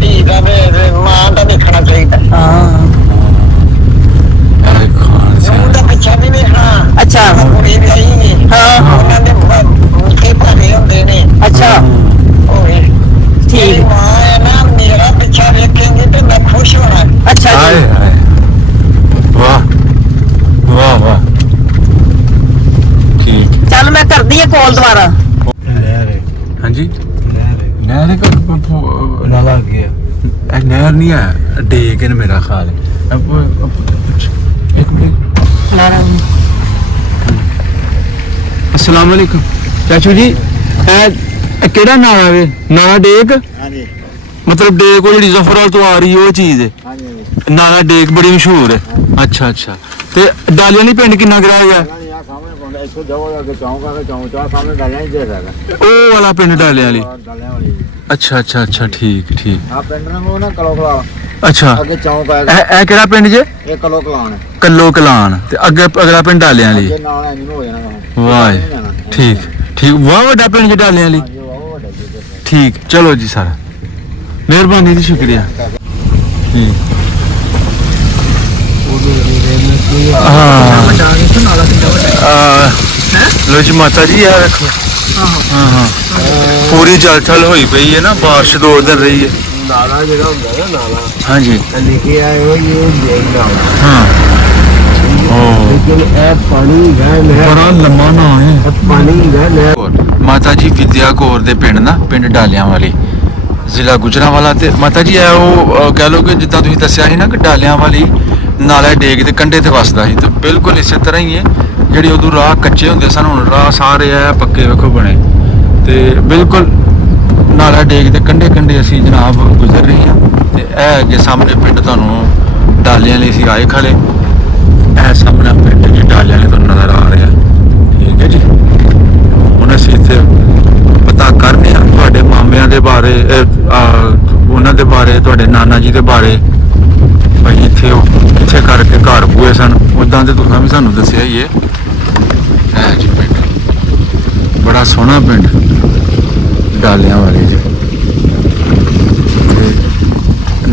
ਧੀ ਦਾ ਮਾਂ ਦਾ ਦੇਖਣਾ ਚਾਹੀਦਾ। ਮੂੰਹ ਦਾ ਪਿੱਛਾ ਨਹੀਂ ਵੇਖਣਾ। ਅੱਛਾ। ਕੁੜੀ ਵਿਆਹੀ ਹਾਂ। ਉਹਨਾਂ ਦੇ ਮੁੱਠੇ ਭਾਰੇ ਹੁੰਦੇ ਨੇ। ਅੱਛਾ ਓਏ ਠੀਕ। ਮਾਂ ਹੈ ਨਾ, ਮੇਰਾ ਪਿੱਛਾ ਵੇਖੇਂਗੀ ਤੇ ਮੈਂ ਖੁਸ਼ ਹੋਣਾ। ਅੱਛਾ ਜੀ। ਵਾਹ ਵਾਹ ਵਾਹ, ਠੀਕ। ਚੱਲ ਮੈਂ ਕਰਦੀ ਆ ਕਾਲ ਦੁਬਾਰਾ। ਹਾਂਜੀ ਨਹਿਰ ਨਾਲਾ ਗਿਆ, ਇਹ ਨਹਿਰ ਨਹੀਂ ਹੈ, ਡੇਕ ਹੈ ਮੇਰਾ ਖਿਆਲ ਹੈ। ਇੱਕ ਮਿੰਟ। अस्सलाम वालेकुम चाचू जी, ਕਿਹੜਾ ਨਾਲਾ ਵੇ? ਨਾਲਾ ਡੇਕ? ਹਾਂਜੀ ਮਤਲਬ ਡੇਕ ਉਹ ਜਿਹੜੀ ਜ਼ਫਰਵਾਲ ਤੋਂ ਆ ਰਹੀ ਉਹ ਚੀਜ਼ ਹੈ। ਹਾਂਜੀ ਨਾਲਾ ਡੇਕ ਬੜੀ ਮਸ਼ਹੂਰ ਹੈ। ਅੱਛਾ ਅੱਛਾ, ਤੇ ਡਾਲੀਆਂ ਨਹੀਂ ਪਿੰਡ ਕਿੰਨਾ ਕਰਾ ਗਿਆ? ਉਹ ਵਾਲਾ ਪਿੰਡ ਡਾਲਿਆਂ ਵਾਲੀ। ਅੱਛਾ ਅੱਛਾ ਅੱਛਾ, ਠੀਕ ਠੀਕ। ਅੱਛਾ ਇਹ ਕਿਹੜਾ ਪਿੰਡ ਜੇ? ਕੱਲੋ ਕਲਾਨ। ਤੇ ਅੱਗੇ ਅਗਲਾ ਪਿੰਡ ਡਾਲਿਆਂ ਵਾਲੀ। ਵਾਹ ਠੀਕ ਠੀਕ, ਵਾਹ ਵੱਡਾ ਪਿੰਡ ਜੇ ਡਾਲਿਆਂ ਵਾਲੀ। ਠੀਕ, ਚਲੋ ਜੀ ਸਰ, ਮਿਹਰਬਾਨੀ ਜੀ, ਸ਼ੁਕਰੀਆ। ਠੀਕ। ਲੋ ਜੀ ਮਾਤਾ ਜੀ, ਆ ਵੇਖੋ। ਹਾਂ ਪੂਰੀ ਜਲਥਲ ਹੋਈ ਪਈ ਹੈ ਨਾ, ਬਾਰਿਸ਼ 2 ਦਿਨ ਰਹੀ ਹੈ। ਨਾਲਾ ਜਿਹੜਾ ਹੁੰਦਾ ਨਾ, ਨਾਲਾ ਹਾਂਜੀ ਲਿਖਿਆ ਹੈ ਉਹ ਜੇਲ ਨਾਲਾ। ਹਾਂ ਲੇਕਿਨ ਇਹ ਪਾਣੀ ਹੈ, ਬੜਾ ਲੰਮਾ ਨਾ ਹੈ। ਪਾਣੀ ਹੈ। ਮਾਤਾ ਜੀ ਵਿਦਿਆ ਕੌਰ ਦੇ ਪਿੰਡ ਨਾ, ਪਿੰਡ ਡਾਲਿਆਂ ਵਾਲੀ, ਜ਼ਿਲ੍ਹਾ ਗੁਜਰਾਂਵਾਲਾ। ਤੇ ਮਾਤਾ ਜੀ ਇਹ ਉਹ ਕਹਿ ਲਓ ਕਿ ਜਿੱਦਾਂ ਤੁਸੀਂ ਦੱਸਿਆ ਸੀ ਨਾ ਕਿ ਡਾਲਿਆਂ ਵਾਲੀ ਨਾਲਾ ਡੇਕ ਦੇ ਕੰਢੇ ਤੇ ਵਸਦਾ ਸੀ, ਤੇ ਬਿਲਕੁਲ ਇਸੇ ਤਰ੍ਹਾਂ ਹੀ ਹੈ। ਜਿਹੜੀ ਉਦੋਂ ਰਾਹ ਕੱਚੇ ਹੁੰਦੇ ਸਨ, ਹੁਣ ਰਾਹ ਸਾਰੇ ਐ ਪੱਕੇ ਵੇਖੋ ਬਣੇ, ਤੇ ਬਿਲਕੁਲ ਨਾਲਾ ਡੇਕ ਦੇ ਕੰਢੇ ਕੰਢੇ ਅਸੀਂ ਜਨਾਬ ਗੁਜ਼ਰ ਰਹੇ ਹਾਂ। ਤੇ ਇਹ ਅੱਗੇ ਸਾਹਮਣੇ ਪਿੰਡ ਤੁਹਾਨੂੰ ਡਾਲਿਆਂ ਲਈ ਸੀ ਆਏ ਖਲੇ। ਇਹ ਸਾਹਮਣੇ ਪਿੰਡ ਜੀ ਡਾਲਿਆਂ ਲਈ ਤੁਹਾਨੂੰ ਨਜ਼ਰ ਆ ਰਿਹਾ। ਠੀਕ ਹੈ ਜੀ, ਹੁਣ ਅਸੀਂ ਇੱਥੇ ਪਤਾ ਕਰਨੇ ਆ ਤੁਹਾਡੇ ਮਾਮਿਆਂ ਦੇ ਬਾਰੇ, ਉਹਨਾਂ ਦੇ ਬਾਰੇ, ਤੁਹਾਡੇ ਨਾਨਾ ਜੀ ਦੇ ਬਾਰੇ। ਭਾਈ ਇੱਥੇ ਉਹ ਇੱਥੇ ਕਰਕੇ ਘਰ ਬੂਏ ਸਨ, ਉੱਦਾਂ ਤੇ ਤੁਸੀਂ ਵੀ ਸਾਨੂੰ ਦੱਸਿਆ ਹੀ ਹੈ। ਇਹ ਜੀ ਪਿੰਡ ਬੜਾ ਸੋਹਣਾ ਪਿੰਡ ਡਾਲਿਆਂ ਵਾਲੀ ਜੀ।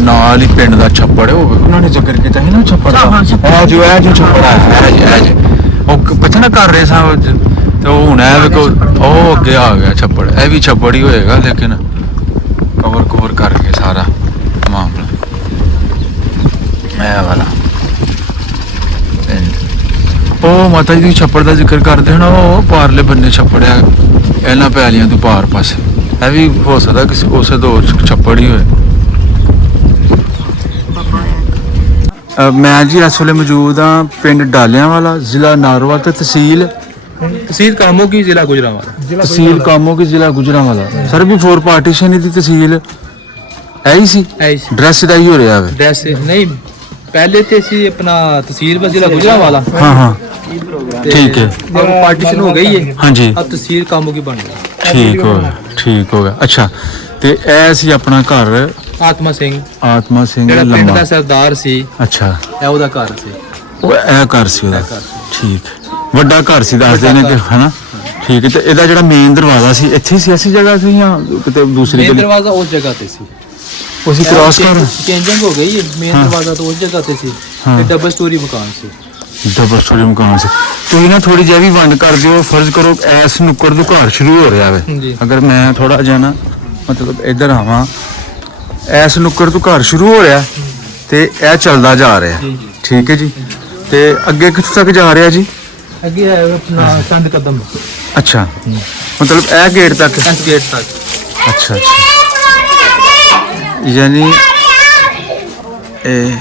ਨਾਲ ਹੀ ਪਿੰਡ ਦਾ ਛੱਪੜ ਹੈ, ਉਹ ਉਹਨਾਂ ਨੇ ਜ਼ਿਕਰ ਕੀਤਾ ਸੀ ਨਾ ਛੱਪੜ ਦਾ। ਇਹ ਜੋ ਛੱਪੜ ਹੈ ਜੀ, ਉਹ ਪਤਾ ਨਾ ਕਰ ਰਹੇ ਸਾਂ, ਤੇ ਉਹ ਹੁਣ ਇਹ ਵੇਖੋ ਉਹ ਅੱਗੇ ਆ ਗਿਆ ਛੱਪੜ। ਇਹ ਵੀ ਛੱਪੜ ਹੀ ਹੋਏਗਾ, ਲੇਕਿਨ ਕਵਰ ਕਰਕੇ ਸਾਰਾ ਮਾਮਲਾ ਇਹ ਵਾਲਾ। ਉਹ ਮਾਤਾ ਜੀ ਛੱਪੜ ਦਾ ਜ਼ਿਕਰ ਕਰਦੇ ਹਨ, ਉਹ ਪਾਰਲੇ ਬੰਨੇ ਛੱਪੜ ਹੈ, ਇਹਨਾਂ ਪੈਲੀਆਂ ਤੋਂ ਪਾਰ ਪਾਸੇ। ਇਹ ਵੀ ਹੋ ਸਕਦਾ ਕਿਸੇ ਉਸੇ ਦੌਰ ਛੱਪੜ ਹੀ ਹੋਏ। ਮੈਂ ਜੀ ਇਸ ਵੇਲੇ ਮੌਜੂਦ ਹਾਂ ਪਿੰਡ ਡਾਲਿਆਂ ਵਾਲਾ, ਜ਼ਿਲ੍ਹਾ ਨਾਰਵਾ ਤੇ ਤਹਿਸੀਲ ਕਾਮੋਕੀ, ਜ਼ਿਲ੍ਹਾ ਗੁਜਰਾਂਵਾਲਾ। ਤਹਿਸੀਲ ਕਾਮੋਕੀ, ਜ਼ਿਲ੍ਹਾ ਗੁਜਰਾਂਵਾਲਾ। ਸਰ ਵੀ 4 ਪਾਰਟੀਸ਼ਨ ਦੀ ਤਹਿਸੀਲ ਐ ਸੀ, ਡਰੈਸ ਦਾ ਹੀ ਹੋ ਰਿਹਾ ਹੈ। ਡਰੈਸ ਨਹੀਂ, ਪਹਿਲੇ ਤੇ ਸੀ ਆਪਣਾ ਤਹਿਸੀਲ ਬਸ ਜ਼ਿਲ੍ਹਾ ਗੁਜਰਾਂਵਾਲਾ। ਹਾਂ ਠੀਕ ਹੈ, ਪਾਰਟੀਸ਼ਨ ਹੋ ਗਈ ਹੈ। ਹਾਂਜੀ, अब तहसील कामों की बन गई। ਠੀਕ ਹੋ ਗਿਆ। ਅੱਛਾ, ਤੇ ਇਹ ਸੀ ਆਪਣਾ ਘਰ ਆਤਮਾ ਸਿੰਘ ਲੰਮਾ ਜਿਹੜਾ ਪਿੰਡ ਦਾ ਸਰਦਾਰ ਸੀ। ਅੱਛਾ, ਇਹ ਉਹਦਾ ਘਰ ਸੀ। ਉਹ ਇਹ ਘਰ ਸੀ ਉਹਦਾ। ਠੀਕ, ਵੱਡਾ ਘਰ ਸੀ ਦੱਸਦੇ ਨੇ ਕਿ, ਹਨਾ? ਠੀਕ ਹੈ। ਤੇ ਇਹਦਾ ਜਿਹੜਾ ਮੇਨ ਦਰਵਾਜ਼ਾ ਸੀ ਇੱਥੇ ਸੀ, ਐਸੀ ਜਗ੍ਹਾ ਸੀ ਜਾਂ ਕਿਤੇ ਦੂਸਰੀ ਮੇਨ ਗਲੀ ਦਰਵਾਜ਼ਾ ਉਸ ਜਗ੍ਹਾ ਤੇ ਸੀ। ਉਸੇ ਕ੍ਰਾਸ ਕਰ ਚੇਂਜਿੰਗ ਹੋ ਗਈ ਮੇਨ ਹਾਂ। ਦਰਵਾਜ਼ਾ ਤਾਂ ਉਸ ਜਗ੍ਹਾ ਤੇ ਸੀ। ਹਾਂ। ਇਹ ਡਬਲ ਸਟੋਰੀ ਮਕਾਨ ਸੀ। ਡਬਲ ਸਟੋਰੀ ਮਕਾਨ ਸੀ। ਤੁਸੀਂ ਨਾ ਥੋੜੀ ਜਿਹੀ ਵੀ ਵੰਡ ਕਰ ਦਿਓ, ਫਰਜ਼ ਕਰੋ ਐਸ ਨੁੱਕਰ ਤੋਂ ਘਰ ਸ਼ੁਰੂ ਹੋ ਰਿਹਾ ਵੇ। ਜੀ। ਅਗਰ ਮੈਂ ਥੋੜਾ ਜਿਹਾ ਨਾ ਮਤਲਬ ਇੱਧਰ ਆਵਾਂ, ਐਸ ਨੁੱਕਰ ਤੋਂ ਘਰ ਸ਼ੁਰੂ ਹੋ ਰਿਹਾ ਤੇ ਇਹ ਚੱਲਦਾ ਜਾ ਰਿਹਾ। ਜੀ ਜੀ। ਠੀਕ ਹੈ ਜੀ। ਤੇ ਅੱਗੇ ਕਿੱਥੋਂ ਤੱਕ ਜਾ ਰਿਹਾ ਜੀ? ਅੱਗੇ ਹੈ ਆਪਣਾ ਚੰਦ ਕਦਮ ਅੱਛਾ, ਮਤਲਬ ਇਹ ਗੇਟ ਤੱਕ? ਇਸ ਗੇਟ ਤੱਕ। ਅੱਛਾ ਅੱਛਾ, ਯਾਨੀ ਇਹ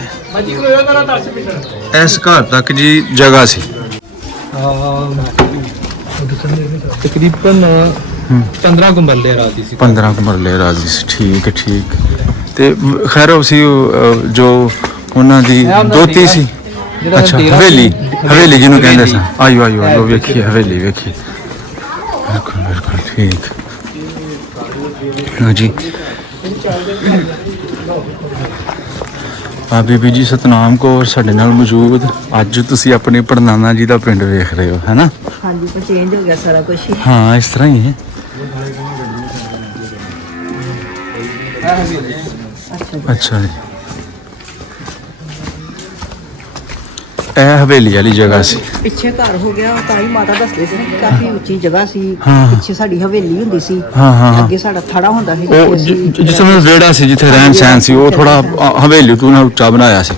ਇਸ ਘਰ ਤੱਕ ਜੀ ਜਗ੍ਹਾ ਸੀ। ਤਕਰੀਬਨ 15 ਕੁ ਮਰਲੇ ਰਾਤੀ ਸੀ। 15 ਕੁ ਮਰਲੇ ਰਾਜੀ ਸੀ। ਠੀਕ ਹੈ ਠੀਕ। ਤੇ ਖੈਰ ਉਹ ਸੀ ਜੋ ਉਹਨਾਂ ਦੀ ਦੋਤੀ ਸੀ। ਜਿਹੜਾ ਅੱਛਾ, ਡੇਰਾ ਹਵੇਲੀ ਸੀ, ਹਵੇਲੀ ਜਿਹਨੂੰ ਕਹਿੰਦੇ ਹਵੇਲੀ। ਸਨ। ਆਇਓ ਆਇਓ ਆਇਓ, ਵੇਖੀਏ ਹਵੇਲੀ ਵੇਖੀਏ। ਬਿਲਕੁਲ ਬਿਲਕੁਲ ਠੀਕ। ਲਓ ਜੀ, ਬੀਬੀ ਜੀ ਸਤਨਾਮ ਕੌਰ ਸਾਡੇ ਨਾਲ ਮੌਜੂਦ। ਅੱਜ ਤੁਸੀਂ ਆਪਣੇ ਪੜਨਾਨਾ ਜੀ ਦਾ ਪਿੰਡ ਵੇਖ ਰਹੇ ਹੋ, ਹੈ ਨਾ? ਹਾਂਜੀ, ਪਰ ਚੇਂਜ ਹੋ ਗਿਆ ਸਾਰਾ ਕੁਝ। ਹਾਂ, ਇਸ ਤਰ੍ਹਾਂ ਹੀ ਹੈ। ਅੱਛਾ ਜੀ, ਇਹ ਹਵੇਲੀ ਵਾਲੀ ਜਗ੍ਹਾ ਸੀ। ਪਿੱਛੇ ਘਰ ਹੋ ਗਿਆ, ਤਾਂ ਹੀ ਮਾਤਾ ਦੱਸਦੇ ਸੀ ਕਿ ਕਾਫੀ ਉੱਚੀ ਜਗ੍ਹਾ ਸੀ। ਹਾਂ। ਪਿੱਛੇ ਸਾਡੀ ਹਵੇਲੀ ਹੁੰਦੀ ਸੀ। ਹਾਂ, ਹਾਂ, ਤੇ ਹਾਂ। ਅੱਗੇ ਸਾਡਾ ਥੜਾ ਹੁੰਦਾ ਸੀ ਉਹ ਜਿੱਥੇ ਅਸੀਂ ਜਿਸ ਤਰ੍ਹਾਂ ਵਿਹੜਾ ਸੀ ਜਿੱਥੇ ਰਹਿਣ ਸਹਿਣ ਸੀ, ਉਹ ਥੋੜਾ ਹਵੇਲੀ ਤੋਂ ਨਾ ਉੱਚਾ ਬਣਾਇਆ ਸੀ।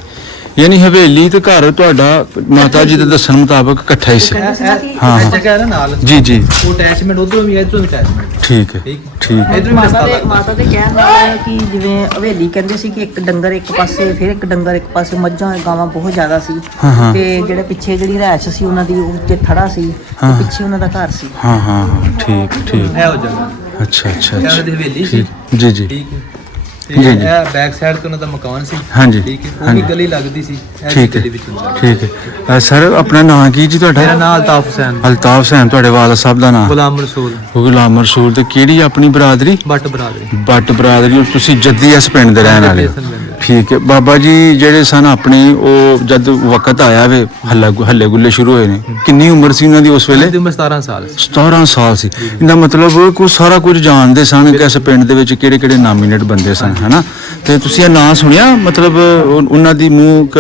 ਯਾਨੀ ਹਵੇਲੀ ਤੇ ਘਰ ਤੁਹਾਡਾ ਮਾਤਾ ਜੀ ਦੇ ਦੱਸਣ ਮੁਤਾਬਕ ਇਕੱਠਾ ਹੀ ਸੀ। ਕਹਿੰਦੇ ਸੀ ਨਾ ਕਿ ਹਾਂ। ਇਹ ਜਗ੍ਹਾ ਹੈ ਨਾ ਨਾਲ, ਜੀ ਜੀ, ਉਹ ਅਟੈਚਮੈਂਟ ਉਧਰੋਂ ਵੀ ਹੈ, ਇਧਰੋਂ ਵੀ ਅਟੈਚਮੈਂਟ। ਠੀਕ ਹੈ ਠੀਕ। ਠੀਕ ਹੈ। ਇਧਰੋਂ ਵੀ ਰਸਤਾ ਲੱਗਦਾ। ਮਾਤਾ ਦੇ ਕਹਿਣ ਨਾਲ ਕਿ ਜਿਵੇਂ ਹਵੇਲੀ ਕਹਿੰਦੇ ਸੀ ਕਿ ਇੱਕ ਡੰਗਰ ਇੱਕ ਪਾਸੇ, ਫਿਰ ਇੱਕ ਡੰਗਰ ਇੱਕ ਪਾਸੇ, ਮੱਝਾਂ ਗਾਵਾਂ ਬਹੁਤ ਜ਼ਿਆਦਾ ਸੀ। ਹਾਂ, ਹਾਂ। ਤੇ ਜਿਹੜੇ ਪਿੱਛੇ ਜਿਹੜੀ ਰਹਿائش ਸੀ ਉਹਨਾਂ ਦੀ, ਉਹ ਜੇ ਥੜਾ ਸੀ ਹਾਂ। ਤੇ ਪਿੱਛੇ ਉਹਨਾਂ ਦਾ ਘਰ ਸੀ। ਹਾਂ ਹਾਂ ਹਾਂ, ਠੀਕ ਠੀਕ। ਹੈ ਉਹ ਜਗ੍ਹਾ। ਅੱਛਾ ਅੱਛਾ ਇਹਨਾਂ ਅੱਛਾ, ਦੀ ਹਵੇਲੀ ਸੀ। ਠੀਕ। ਜੀ ਜੀ ਠੀਕ ਹੈ। ਤੇ ਜੀ, ਜੀ। ਇਹ ਬੈਕ ਸਾਈਡ ਤੇ ਉਹਨਾਂ ਦਾ ਮਕਾਨ ਸੀ। ਹਾਂਜੀ, ਠੀਕ ਹੈ। ਉਹ ਹਾਂਜੀ। ਵੀ ਗਲੀ ਲੱਗਦੀ ਸੀ। ਇਹ ਠੀਕ ਹੈ ਗਲੀ ਵਿੱਚ ਹੁੰਦਾ। ਠੀਕ ਹੈ। ਸਰ ਆਪਣਾ ਨਾਮ ਕੀ ਜੀ ਤੁਹਾਡਾ? ਮੇਰਾ ਨਾਮ ਅਲਤਾਫ ਹੁਸੈਨ, ਅਲਤਾਫ ਹੁਸੈਨ। ਤੁਹਾਡੇ ਵਾਲਦ ਸਾਹਿਬ ਦਾ ਨਾਮ? ਗੁਲਾਮ ਰਸੂਲ, ਗੁਲਾਮ ਰਸੂਲ। ਤੇ ਕਿਹੜੀ ਆਪਣੀ ਬਰਾਦਰੀ? ਬੱਟ ਬਰਾਦਰੀ। ਬੱਟ ਬਰਾਦਰੀ। ਤੁਸੀਂ ਜੱਦੀ ਇਸ ਪਿੰਡ ਦੇ ਰਹਿਣ ਵਾਲੇ ਹੋ? ਜੱਦੀ ਇਸ ਪਿੰਡ ਦੇ। ਠੀਕ ਹੈ। ਬਾਬਾ ਜੀ ਜਿਹੜੇ ਸਨ ਆਪਣੀ, ਉਹ ਜਦ ਵਕਤ ਆਇਆ ਵੇ ਹੱਲੇ ਗੁੱਲੇ ਸ਼ੁਰੂ ਹੋਏ ਨੇ, ਕਿੰਨੀ ਉਮਰ ਸੀ ਉਹਨਾਂ ਦੀ ਉਸ ਵੇਲੇ? ਉਹਦੀ ਉਮਰ 17 ਸਾਲ ਸੀ। 17 ਸਾਲ ਸੀ। ਇਹਦਾ ਮਤਲਬ ਕੋਈ ਸਾਰਾ ਕੁਝ ਜਾਣਦੇ ਸਨ ਕਿ ਇਸ ਪਿੰਡ ਦੇ ਵਿੱਚ ਕਿਹੜੇ ਕਿਹੜੇ ਨਾਮੀਨੇਟ ਬੰਦੇ ਸਨ, ਹੈਨਾ? ਤੇ ਤੁਸੀਂ ਇਹ ਨਾਂ ਸੁਣਿਆ? ਮਤਲਬ ਉਹਨਾਂ ਦੀ ਮੂੰਹ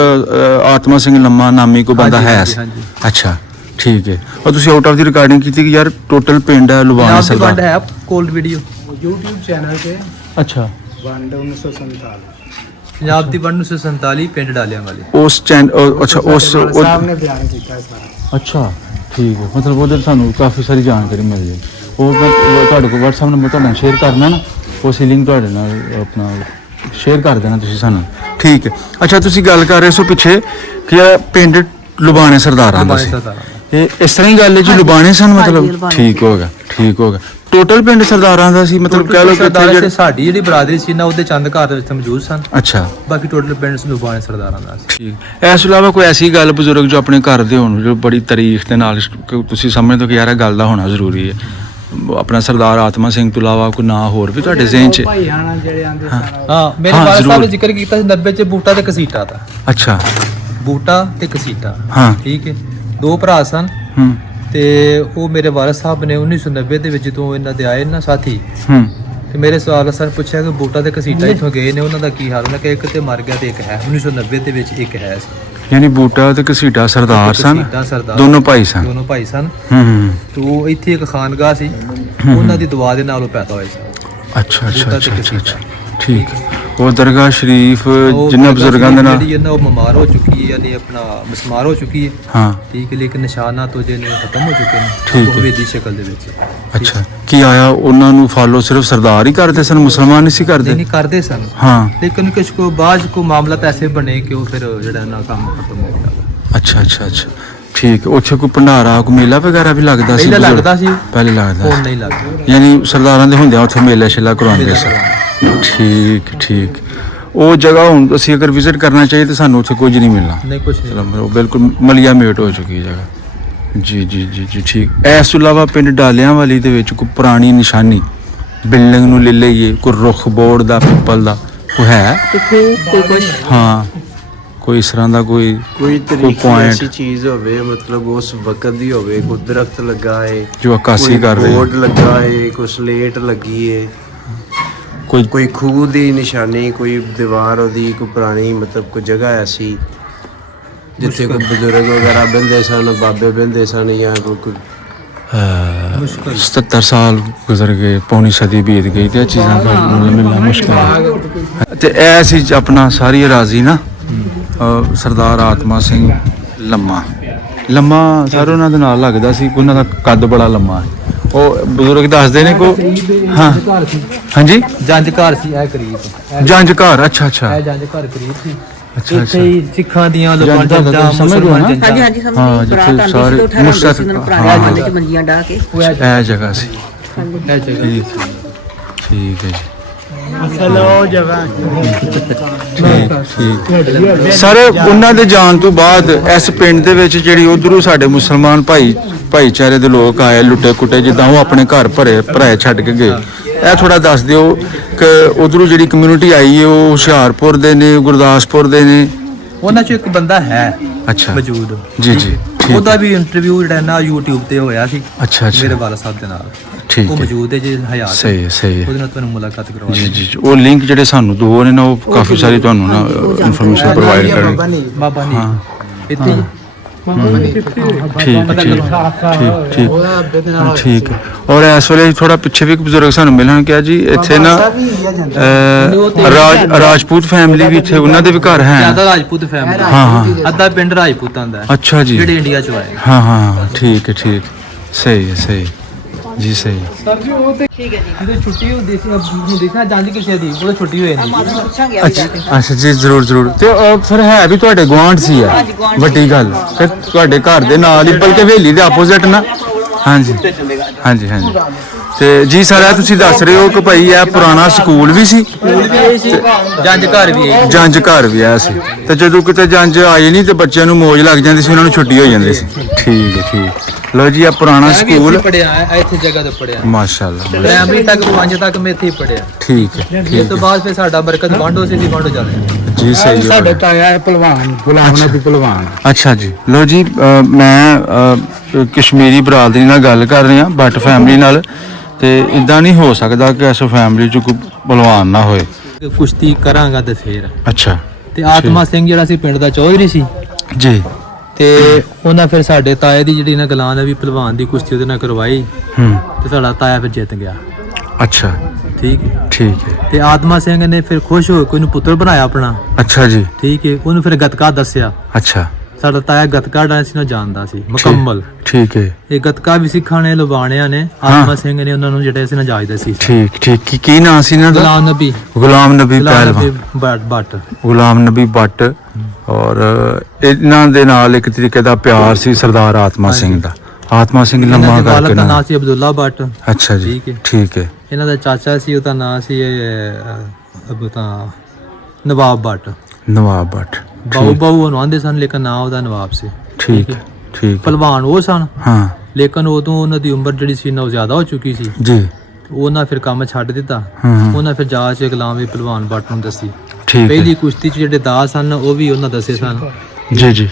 ਆਤਮਾ ਸਿੰਘ ਲੰਮਾ ਨਾਮੀ ਕੋਈ ਬੰਦਾ ਹਾਂਜੀ, ਹੈ ਹਾਂਜੀ, ਸੀ? ਹਾਂਜੀ। ਅੱਛਾ ਠੀਕ ਹੈ। ਔਰ ਤੁਸੀਂ ਆਊਟ ਆਫ ਦੀ ਰਿਕਾਰਡਿੰਗ ਕੀਤੀ ਕਿ ਯਾਰ ਟੋਟਲ ਪਿੰਡ ਹੈ ਲੁਬਾਣਾ ਪੰਜਾਬ ਦੀ ਵੰਡ ਸਰਦਾਰ? ਹੈ ਕੋਲਡ ਵੀਡੀਓ। YouTube ਚੈਨਲ ਤੇ ਅੱਛਾ, ਵੰਡ 1947 ਪੰਜਾਬ ਦੀ ਵੰਡ 1947 ਪਿੰਡ ਡਾਲਿਆਂ ਵਾਲੇ। ਉਸ ਅੱਛਾ ਉਸ ਸਾਹਿਬ ਨੇ ਬਿਆਨ ਕੀਤਾ ਹੈ ਸਾਰਾ। ਅੱਛਾ ਠੀਕ ਹੈ। ਮਤਲਬ ਉਹਦੇ ਸਾਨੂੰ ਕਾਫੀ ਸਾਰੀ ਜਾਣਕਾਰੀ ਮਿਲ ਜਾਏ। ਉਹ ਮੈਂ ਤੁਹਾਡੇ ਕੋਲ WhatsApp ਨੰਬਰ ਤੁਹਾਡਾ ਸ਼ੇਅਰ ਕਰਨਾ ਨਾ, ਉਸ ਲਿੰਕ ਤੁਹਾਡੇ ਨਾਲ ਆਪਣਾ ਸ਼ੇਅਰ ਕਰ ਦੇਣਾ ਤੁਸੀਂ ਸਾਨੂੰ। ਠੀਕ ਹੈ। ਅੱਛਾ, ਤੁਸੀਂ ਗੱਲ ਕਰ ਰਹੇ ਸੋ ਪਿੱਛੇ ਕਿ ਇਹ ਪਿੰਡ ਲੁਬਾਣੇ ਸਰਦਾਰਾਂ ਦਾ ਸੀ। ਇਹ ਇਸ ਤਰ੍ਹਾਂ ਹੀ ਗੱਲ ਹੈ ਜੀ? ਲੁਬਾਣੇ ਸਨ ਹਾਂਜੀ, ਮਤਲਬ? ਲੁਬਾਣੇ ਠੀਕ ਹੋ ਗਿਆ ਠੀਕ ਹੋ ਗਿਆ। ਟੋਟਲ ਪਿੰਡ ਸਰਦਾਰਾਂ ਦਾ ਸੀ ਮਤਲਬ? ਕਹਿ ਲਓ ਕਿ ਇੱਥੇ ਜਿਹੜੇ- ਸਾਡੀ ਜਿਹੜੀ ਬਰਾਦਰੀ ਸੀ ਨਾ, ਉਹਦੇ ਚੰਦ ਘਰ ਦੇ ਵਿੱਚ ਮੌਜੂਦ ਸਨ। ਅੱਛਾ ਬਾਕੀ ਟੋਟਲ ਪਿੰਡ ਲੁਬਾਣੇ ਸਰਦਾਰਾਂ ਦਾ ਸੀ। ਠੀਕ। ਇਸ ਤੋਂ ਇਲਾਵਾ ਕੋਈ ਐਸੀ ਗੱਲ ਬਜ਼ੁਰਗ ਜੋ ਆਪਣੇ ਘਰ ਦੇ ਹੋਣ, ਜੋ ਬੜੀ ਤਾਰੀਖ ਦੇ ਨਾਲ ਤੁਸੀਂ ਸਮਝਦੇ ਹੋ ਕਿ ਯਾਰ ਇਹ ਗੱਲ ਦਾ ਹੋਣਾ ਜ਼ਰੂਰੀ ਹੈ? ਆਪਣਾ ਸਰਦਾਰ ਆਤਮਾ ਸਿੰਘ ਤੋਂ ਇਲਾਵਾ ਕੋਈ ਨਾਂ ਹੋਰ ਵੀ ਤੁਹਾਡੇ ਜ਼ਿਹਨ 'ਚ? ਭਾਈ ਆਣਾ ਜਿਹੜੇ ਆਂਦੇ ਸਨ। ਹਾਂ, ਮੇਰੇ ਹਾਂ, ਵਾਲਦ ਸਾਹਿਬ ਜ਼ਰੂਰ। ਨੇ ਜ਼ਿਕਰ ਕੀਤਾ ਸੀ 90 ਚ ਬੂਟਾ ਤੇ ਕਸੀਟਾ ਦਾ। ਅੱਛਾ। ਬੂਟਾ ਤੇ ਕਸੀਟਾ। ਹਾਂ। ਠੀਕ ਹੈ। ਦੋ ਭਰਾ ਸਨ ਹੂੰ ਤੇ ਉਹ ਮੇਰੇ ਵਾਲਦ ਸਾਹਿਬ ਨੇ 1990 ਦੇ ਵਿੱਚ ਜਦੋਂ ਇਹਨਾਂ ਦੇ ਆਏ ਨਾ ਸਾਥੀ, ਹੂੰ ਤੇ ਮੇਰੇ ਸਵਾਲ ਸਰ ਪੁੱਛਿਆ ਕਿ ਬੂਟਾ ਤੇ ਕਸੀਟਾ ਇੱਥੋਂ ਗਏ ਨੇ, ਉਹਨਾਂ ਦਾ ਕੀ ਹਾਲ? ਉਹਨਾਂ ਕਿ ਇੱਕ ਤੇ ਮਰ ਗਿਆ ਤੇ ਇੱਕ ਹੈ। 1990 ਦੇ ਵਿੱਚ ਇੱਕ ਹੈ ਸੀ। ਯਾਨੀ ਬੂਟਾ ਤੇ ਘਸੀਟਾ ਸਰਦਾਰ ਸਨ? ਘਸੀਟਾ ਸਰਦਾਰ। ਦੋਨੋਂ ਭਾਈ ਸਨ? ਦੋਨੋਂ ਭਾਈ ਸਨ। ਹੂੰ ਤੇ ਉਹ ਇੱਥੇ ਇੱਕ ਖਾਨਗਾਹ ਸੀ, ਉਹਨਾਂ ਦੀ ਦੁਆ ਦੇ ਨਾਲ ਉਹ ਪੈਦਾ ਹੋਏ ਸੀ। ਅੱਛਾ ਅੱਛਾ ਬੂਟਾ ਅੱਛਾ ਤੇ ਅੱਛਾ ਘਸੀਟਾ। ਠੀਕ। ਉਹ ਦਰਗਾਹ ਸ਼ਰੀਫ ਉਹ ਜਿਨ੍ਹਾਂ ਬਜ਼ੁਰਗਾਂ ਦੇ ਨਾਲ? ਜਿਹੜੀ ਹੈ ਨਾ, ਉਹ ਬਿਮਾਰ ਹੋ ਚੁੱਕੀ ਹੈ, ਯਾਨੀ ਆਪਣਾ ਮਿਸਮਾਰ ਹੋ ਚੁੱਕੀ ਹੈ। ਹਾਂ ਠੀਕ ਹੈ। ਲੇਕਿਨ ਨਿਸ਼ਾਨਾਤ ਉਹ ਜਿਹਨੇ ਖਤਮ ਹੋ ਚੁੱਕੇ ਨੇ, ਠੀਕ ਹੈ। ਹਵੇਲੀ ਸ਼ਕਲ ਦੇ ਵਿੱਚ। ਅੱਛਾ। ਕੀ ਆਇਆ ਉਹਨਾਂ ਨੂੰ ਫਾਲੋ ਸਿਰਫ ਸਰਦਾਰ ਹੀ ਕਰਦੇ ਸਨ, ਮੁਸਲਮਾਨ ਨਹੀਂ ਸੀ ਕਰਦੇ? ਨਹੀਂ ਕਰਦੇ ਸਨ, ਹਾਂ। ਲੇਕਿਨ ਕੁਝ ਕੋ ਬਾਅਦ ਕੋ ਮਾਮਲਾ ਤਾਂ ਐਸੇ ਬਣੇ ਕਿ ਉਹ ਫਿਰ ਜਿਹੜਾ ਨਾ ਕੰਮ ਖਤਮ ਹੋ ਗਿਆ। ਅੱਛਾ ਅੱਛਾ ਅੱਛਾ ਠੀਕ। ਉੱਥੇ ਕੋਈ ਭੰਡਾਰਾ ਕੋਈ ਮੇਲਾ ਵਗੈਰਾ ਵੀ ਲੱਗਦਾ ਸੀ? ਪਹਿਲਾਂ ਬਜ਼ੁਰਗ? ਲੱਗਦਾ ਸੀ, ਪਹਿਲੇ ਲੱਗਦਾ ਹੁਣ ਸੀ। ਨਹੀਂ ਲੱਗਦਾ। ਯਾਨੀ ਸਰਦਾਰਾਂ ਦੇ ਹੁੰਦਿਆਂ ਉੱਥੇ ਮੇਲਾ ਛੇਲਾ ਕਰਵਾਉਂਦੇ ਸੀ? ਠੀਕ ਠੀਕ। ਉਹ ਜਗ੍ਹਾ ਹੁਣ ਅਸੀਂ ਅਗਰ ਵਿਜ਼ਿਟ ਕਰਨਾ ਚਾਹੀਏ ਤਾਂ ਸਾਨੂੰ ਉੱਥੇ ਕੁਝ ਨਹੀਂ ਮਿਲਣਾ? ਨਹੀਂ ਕੁਝ ਨਹੀਂ। ਚਲੋ ਉਹ ਬਿਲਕੁਲ ਮਲੀਆ ਮੇਟ ਹੋ ਚੁੱਕੀ ਹੈ ਜਗ੍ਹਾ। ਜੀ ਜੀ ਜੀ ਜੀ ਠੀਕ। ਇਸ ਤੋਂ ਇਲਾਵਾ ਪਿੰਡ ਡਾਲਿਆਂ ਵਾਲੀ ਦੇ ਵਿੱਚ ਕੋਈ ਪੁਰਾਣੀ ਨਿਸ਼ਾਨੀ ਬਿਲਡਿੰਗ ਨੂੰ ਲੈ ਲਈਏ, ਕੋਈ ਰੁੱਖ ਬੋਰਡ ਦਾ, ਪਿੱਪਲ ਦਾ ਕੋਈ ਹੈ? ਕਿੱਥੇ ਕੋਈ ਕੁਝ ਹਾਂ ਕੋਈ ਇਸ ਤਰ੍ਹਾਂ ਦਾ ਕੋਈ ਤਰੀਕੇ point ਐਸੀ ਚੀਜ਼ ਹੋਵੇ ਮਤਲਬ ਉਸ ਵਕਤ ਦੀ ਹੋਵੇ, ਕੋਈ ਦਰਖਤ ਲੱਗਾ ਹੈ, ਜੋ ਅਕਾਸੀ ਕਰ ਰਹੇ ਬੋਰਡ ਲੱਗਾ ਹੈ, ਕੋਈ ਸਲੇਟ ਲੱਗੀ ਹੈ, ਕੋਈ ਖੂਹ ਦੀ ਨਿਸ਼ਾਨੀ, ਕੋਈ ਦੀਵਾਰ ਉਹਦੀ, ਕੋਈ ਪੁਰਾਣੀ ਮਤਲਬ ਕੋਈ ਜਗ੍ਹਾ ਐਸੀ ਜਿੱਥੇ ਕੋਈ ਬਜ਼ੁਰਗ ਵਗੈਰਾ ਬਹਿੰਦੇ ਸਨ, ਬਾਬੇ ਬਹਿੰਦੇ ਸਨ, ਜਾਂ ਕੋਈ 77 ਸਾਲ ਗੁਜ਼ਰ ਗਏ, ਪੌਣੀ ਸਦੀ ਬੀਤ ਗਈ ਤੇ ਇਹ ਚੀਜ਼ਾਂ ਦਾ ਮਿਲਣਾ ਮੁਸ਼ਕਲ ਹੈ। ਤੇ ਇਹ ਸੀ ਆਪਣਾ ਸਾਰੀ ਅਰਾਜ਼ੀ ਨਾ ਸਰਦਾਰ ਆਤਮਾ ਸਿੰਘ ਲੰਮਾ ਸਰ ਉਹਨਾਂ ਦੇ ਨਾਲ ਲੱਗਦਾ ਸੀ, ਉਹਨਾਂ ਦਾ ਕੱਦ ਬੜਾ ਲੰਮਾ ਹੈ। ਉਹ ਬਜ਼ੁਰਗ ਦੱਸਦੇ ਨੇ ਕੋ ਹਾਂ ਹਾਂਜੀ ਜੰਜ ਘਰ ਸੀ ਇਹ ਕਰੀਬ, ਜੰਜ ਘਰ ਅੱਛਾ ਇਹ ਜੰਜ ਘਰ ਕਰੀਬ ਸੀ। ਅੱਛਾ ਇੱਥੇ ਹੀ ਸਿੱਖਾਂ ਦੀਆਂ ਲੋਕਾਂ ਜੰਜ ਘਰ ਦਾ ਜੰਜਾਂ ਸਮਝ ਰਹੇ ਹੋ ਨਾ? ਮੁਸਲਮਾਨ ਹਾਂਜੀ ਜੰਜਾਂ ਹਾਂਜੀ ਹਾਂ, ਸਮਝੀ ਜਿੱਥੇ ਬਰਾਤ ਸਾਰੇ ਆਂਦੀ ਸੀ, ਮੁਸ਼ਰਕ- ਉਹਨਾਂ ਨੂੰ ਹਾਂ। ਪੁਰਾਣੇ ਜ਼ਮਾਨੇ 'ਚ ਮੰਜੀਆਂ ਢਾਹ ਕੇ ਇਹ ਜਗ੍ਹਾ ਸੀ। ਇਹ ਜਗ੍ਹਾ ਠੀਕ ਹੈ ਜੀ। ਚਲੋ ਜਗ੍ਹਾ ਠੀਕ ਸਰ, ਉਹਨਾਂ ਦੇ ਜਾਣ ਤੋਂ ਬਾਅਦ ਇਸ ਪਿੰਡ ਦੇ ਵਿੱਚ ਜਿਹੜੀ ਉਧਰੋਂ ਸਾਡੇ ਮੁਸਲਮਾਨ ਭਾਈਚਾਰੇ ਦੇ ਲੋਕ ਆਏ ਲੁੱਟੇ ਕੁੱਟੇ, ਜਿੱਦਾਂ ਉਹ ਆਪਣੇ ਘਰ ਭਰਾਏ ਛੱਡ ਕੇ ਗਏ, ਇਹ ਥੋੜਾ ਦੱਸ ਦਿਓ ਕਿ ਉਧਰੋਂ ਜਿਹੜੀ ਕਮਿਊਨਿਟੀ ਆਈ ਹੈ ਉਹ ਹੁਸ਼ਿਆਰਪੁਰ ਦੇ ਨੇ, ਗੁਰਦਾਸਪੁਰ ਦੇ ਨੇ? ਉਹਨਾਂ ਚੋਂ ਇੱਕ ਬੰਦਾ ਹੈ ਅੱਛਾ ਮੌਜੂਦ। ਜੀ ਜੀ ਠੀਕ ਉਹਦਾ ਵੀ ਇੰਟਰਵਿਊ ਜਿਹੜਾ ਨਾ YouTube ਤੇ ਹੋਇਆ ਸੀ ਅੱਛਾ ਮੇਰੇ ਅੱਛਾ ਵਾਲਾ ਸਾਹਿਬ ਦੇ ਨਾਲ। ਠੀਕ ਉਹ ਹੈ ਮੌਜੂਦ ਹੈ ਜੀ ਹਯਾਤ, ਸਹੀ ਹੈ ਉਹਦੇ ਨਾਲ ਤੁਹਾਨੂੰ ਮੁਲਾਕਾਤ ਕਰਵਾ ਜੀ ਜੀ ਜੀ। ਉਹ ਲਿੰਕ ਜਿਹੜੇ ਸਾਨੂੰ ਦੋ ਨੇ ਨਾ ਉਹ ਕਾਫੀ ਸਾਰੀ ਤੁਹਾਨੂੰ ਨਾ ਇਨਫੋਰਮੇਸ਼ਨ ਪ੍ਰੋਵਾਈਡ ਕਰਨਗੇ। ਬਾਬਾ ਨਹੀਂ ਹਾਂ ਇੱਥੇ ਹੀ ਠੀਕ ਹੈ। ਔਰ ਇਸ ਵੇਲੇ ਥੋੜਾ ਪਿੱਛੇ ਵੀ ਇੱਕ ਬਜ਼ੁਰਗ ਸਾਨੂੰ ਮਿਲਣ ਕਿਹਾ ਜੀ ਇੱਥੇ ਨਾ ਰਾਜਪੂਤ ਫੈਮਿਲੀ ਵੀ ਇੱਥੇ ਉਹਨਾਂ ਦੇ ਵੀ ਘਰ ਹੈ। ਜਿਆਦਾ ਰਾਜਪੂਤ ਫੈਮਿਲੀ, ਹਾਂ ਹਾਂ ਅੱਧਾ ਪਿੰਡ ਰਾਜਪੂਤਾਂ ਦਾ ਹੈ, ਅੱਛਾ ਜੀ। ਜਿਹੜੇ ਇੰਡੀਆ ਚ ਆਏ। ਹਾਂ ਹਾਂ ਠੀਕ ਹੈ ਸਹੀ ਹੈ ਜੀ ਸਹੀ। ਸਰ ਜੀ ਉਹ ਤੇ ਠੀਕ ਹੈ ਜੀ, ਜਦੋਂ ਛੁੱਟੀ ਹੁੰਦੀ ਸੀ ਹੁਣ ਦੇਖਣਾ ਜਾਂਦੀ ਕਿਸੇ ਦੀ ਉਹ ਛੁੱਟੀ ਹੋ ਜਾਂਦੀ। ਪੁੱਛਾਂਗੇ ਅੱਛਾ ਜੀ ਜ਼ਰੂਰ। ਤੇ ਫਿਰ ਹੈ ਵੀ ਤੁਹਾਡੇ ਗੁਆਂਢ ਸੀ ਆ ਵੱਡੀ ਗੱਲ, ਫਿਰ ਤੁਹਾਡੇ ਘਰ ਦੇ ਨਾਲ ਹੀ ਬਲਕਿ ਹਵੇਲੀ ਦੇ ਆਪੋਜ਼ਿਟ ਨਾ। ਹਾਂਜੀ ਤੇ ਜੀ ਸਰ ਇਹ ਤੁਸੀਂ ਦੱਸ ਰਹੇ ਹੋ ਕਿ ਭਾਈ ਇਹ ਪੁਰਾਣਾ ਸਕੂਲ ਵੀ ਸੀ, ਜੰਜ ਘਰ ਵੀ ਹੈ, ਜੰਜ ਘਰ ਵੀ ਆ ਸੀ, ਤੇ ਜਦੋਂ ਕਿਤੇ ਜੰਜ ਆਏ ਨਹੀਂ ਤੇ ਬੱਚਿਆਂ ਨੂੰ ਮੌਜ ਲੱਗ ਜਾਂਦੀ ਸੀ, ਉਹਨਾਂ ਨੂੰ ਛੁੱਟੀ ਹੋ ਜਾਂਦੀ ਸੀ। ਠੀਕ ਲੋ ਜੀ, ਇਹ ਪੁਰਾਣਾ ਸਕੂਲ ਪੜਿਆ ਇੱਥੇ ਜਗ੍ਹਾ ਤੇ ਪੜਿਆ, ਮਾਸ਼ਾਅੱਲਾ। ਪ੍ਰਾਇਮਰੀ ਤੱਕ 5 ਤੱਕ ਮੈਂ ਇੱਥੇ ਹੀ ਪੜਿਆ। ਠੀਕ ਹੈ ਇਸ ਤੋਂ ਬਾਅਦ ਫਿਰ ਸਾਡਾ ਬਰਕਤ ਵਾਂਡੋ ਸੀ ਵਾਂਡੋ ਚੱਲ ਰਿਹਾ ਜੀ ਸਹੀ ਹੈ। ਸਾਡਾ ਤਾਇਆ ਹੈ ਪਹਿਲਵਾਨ, ਗੁਲਾਮ ਨਬੀ ਪਹਿਲਵਾਨ। ਅੱਛਾ ਜੀ। ਲੋ ਜੀ ਮੈਂ ਕਸ਼ਮੀਰੀ ਬਰਾਦਰੀ ਨਾਲ ਗੱਲ ਕਰ ਰਿਹਾ, ਬੱਟ ਫੈਮਿਲੀ ਨਾਲ, ਤੇ ਇਦਾਂ ਨਹੀਂ ਹੋ ਸਕਦਾ ਕਿ ਇਸ ਫੈਮਿਲੀ 'ਚ ਕੋਈ ਪਹਿਲਵਾਨ ਨਾ ਹੋਏ। ਕੁਸ਼ਤੀ ਕਰਾਂਗਾ ਤੇ ਫੇਰ। ਅੱਛਾ ਤੇ ਆਤਮਾ ਸਿੰਘ ਜਿਹੜਾ ਸੀ ਪਿੰਡ ਦਾ ਚੌਧਰੀ ਸੀ ਜੀ, ਤੇ ਉਹਨਾਂ ਫਿਰ ਸਾਡੇ ਤਾਏ ਦੀ ਜਿਹੜੀ ਨਾ ਗਲਾਂ ਵੀ ਪਹਿਲਵਾਨ ਦੀ ਕੁਸ਼ਤੀ ਉਹਦੇ ਨਾਲ ਕਰਵਾਈ, ਤੇ ਸਾਡਾ ਤਾਇਆ ਫਿਰ ਜਿੱਤ ਗਿਆ। ਅੱਛਾ ਠੀਕ ਹੈ। ਤੇ ਆਤਮਾ ਸਿੰਘ ਨੇ ਫਿਰ ਖੁਸ਼ ਹੋ ਕੇ ਉਹਨੂੰ ਪੁੱਤਰ ਬਣਾਇਆ ਆਪਣਾ। ਅੱਛਾ ਜੀ। ਠੀਕ ਹੈ। ਉਹਨੂੰ ਫਿਰ ਗੱਤਕਾ ਦੱਸਿਆ। ਅੱਛਾ ਸਾਡਾ ਤਾਇਆ ਗੱਤਕਾ ਡਾਂਸ ਨੂੰ ਜਾਣਦਾ ਸੀ ਮੁਕੰਮਲ। ਠੀਕ ਹੈ। ਇਹ ਗੱਤਕਾ ਵੀ ਸਿੱਖਾਂ ਨੇ, ਲੁਬਾਣਿਆਂ ਨੇ, ਆਤਮਾ ਸਿੰਘ ਨੇ ਉਹਨਾਂ ਨੂੰ ਜਿਹੜੇ ਸੀ ਨਜਾਇਜ਼ ਦੱਸੀ ਸੀ। ਠੀਕ ਕੀ ਨਾਂ ਸੀ ਇਹਨਾਂ ਦਾ? ਗੁਲਾਮ ਨਬੀ ਪਹਿਲਵਾਨ, ਗੁਲਾਮ ਨਬੀ ਬੱਟ। ਔਰ ਇਹਨਾਂ ਦੇ ਨਾਲ ਇੱਕ ਤਰੀਕੇ ਦਾ ਪਿਆਰ ਸੀ ਸਰਦਾਰ ਆਤਮਾ ਸਿੰਘ ਦਾ। ਆਤਮਾ ਸਿੰਘ ਲੰਮਾ ਕਰਕੇ ਦਾ ਨਾਂ ਸੀ ਅਬਦੁੱਲਾ ਬੱਟ। ਅੱਛਾ ਜੀ ਠੀਕ ਹੈ। ਇਹਨਾਂ ਦਾ ਚਾਚਾ ਸੀ, ਉਹਦਾ ਨਾਂ ਸੀ ਨਵਾਬ ਬੱਟ। ਬਾਊ ਉਹਨੂੰ ਆਂਦੇ ਸਨ, ਲੇਕਿਨ ਨਾਂ ਉਹਦਾ ਨਵਾਬ ਸੀ। ਠੀਕ ਪਹਿਲਵਾਨ ਉਹ ਸਨ, ਹਾਂ, ਲੇਕਿਨ ਉਦੋਂ ਉਹਨਾਂ ਦੀ ਉਮਰ ਜਿਹੜੀ ਸੀ ਨਾ ਉਹ ਜ਼ਿਆਦਾ ਹੋ ਚੁੱਕੀ ਸੀ ਜੀ। ਉਹਨਾਂ ਫਿਰ ਕੰਮ ਛੱਡ ਦਿੱਤਾ। ਉਹਨਾਂ ਫਿਰ ਜਾ ਕੇ ਗੁਲਾਮ ਵੀ ਪਹਿਲਵਾਨ ਬੱਟ ਨੂੰ ਦੱਸੀ। ਠੀਕ ਪਹਿਲੀ ਕੁਸ਼ਤੀ 'ਚ ਜਿਹੜੇ ਦਾਸ ਸਨ ਉਹ ਵੀ ਉਹਨਾਂ ਦੱਸੇ ਸਨ। ਜੀ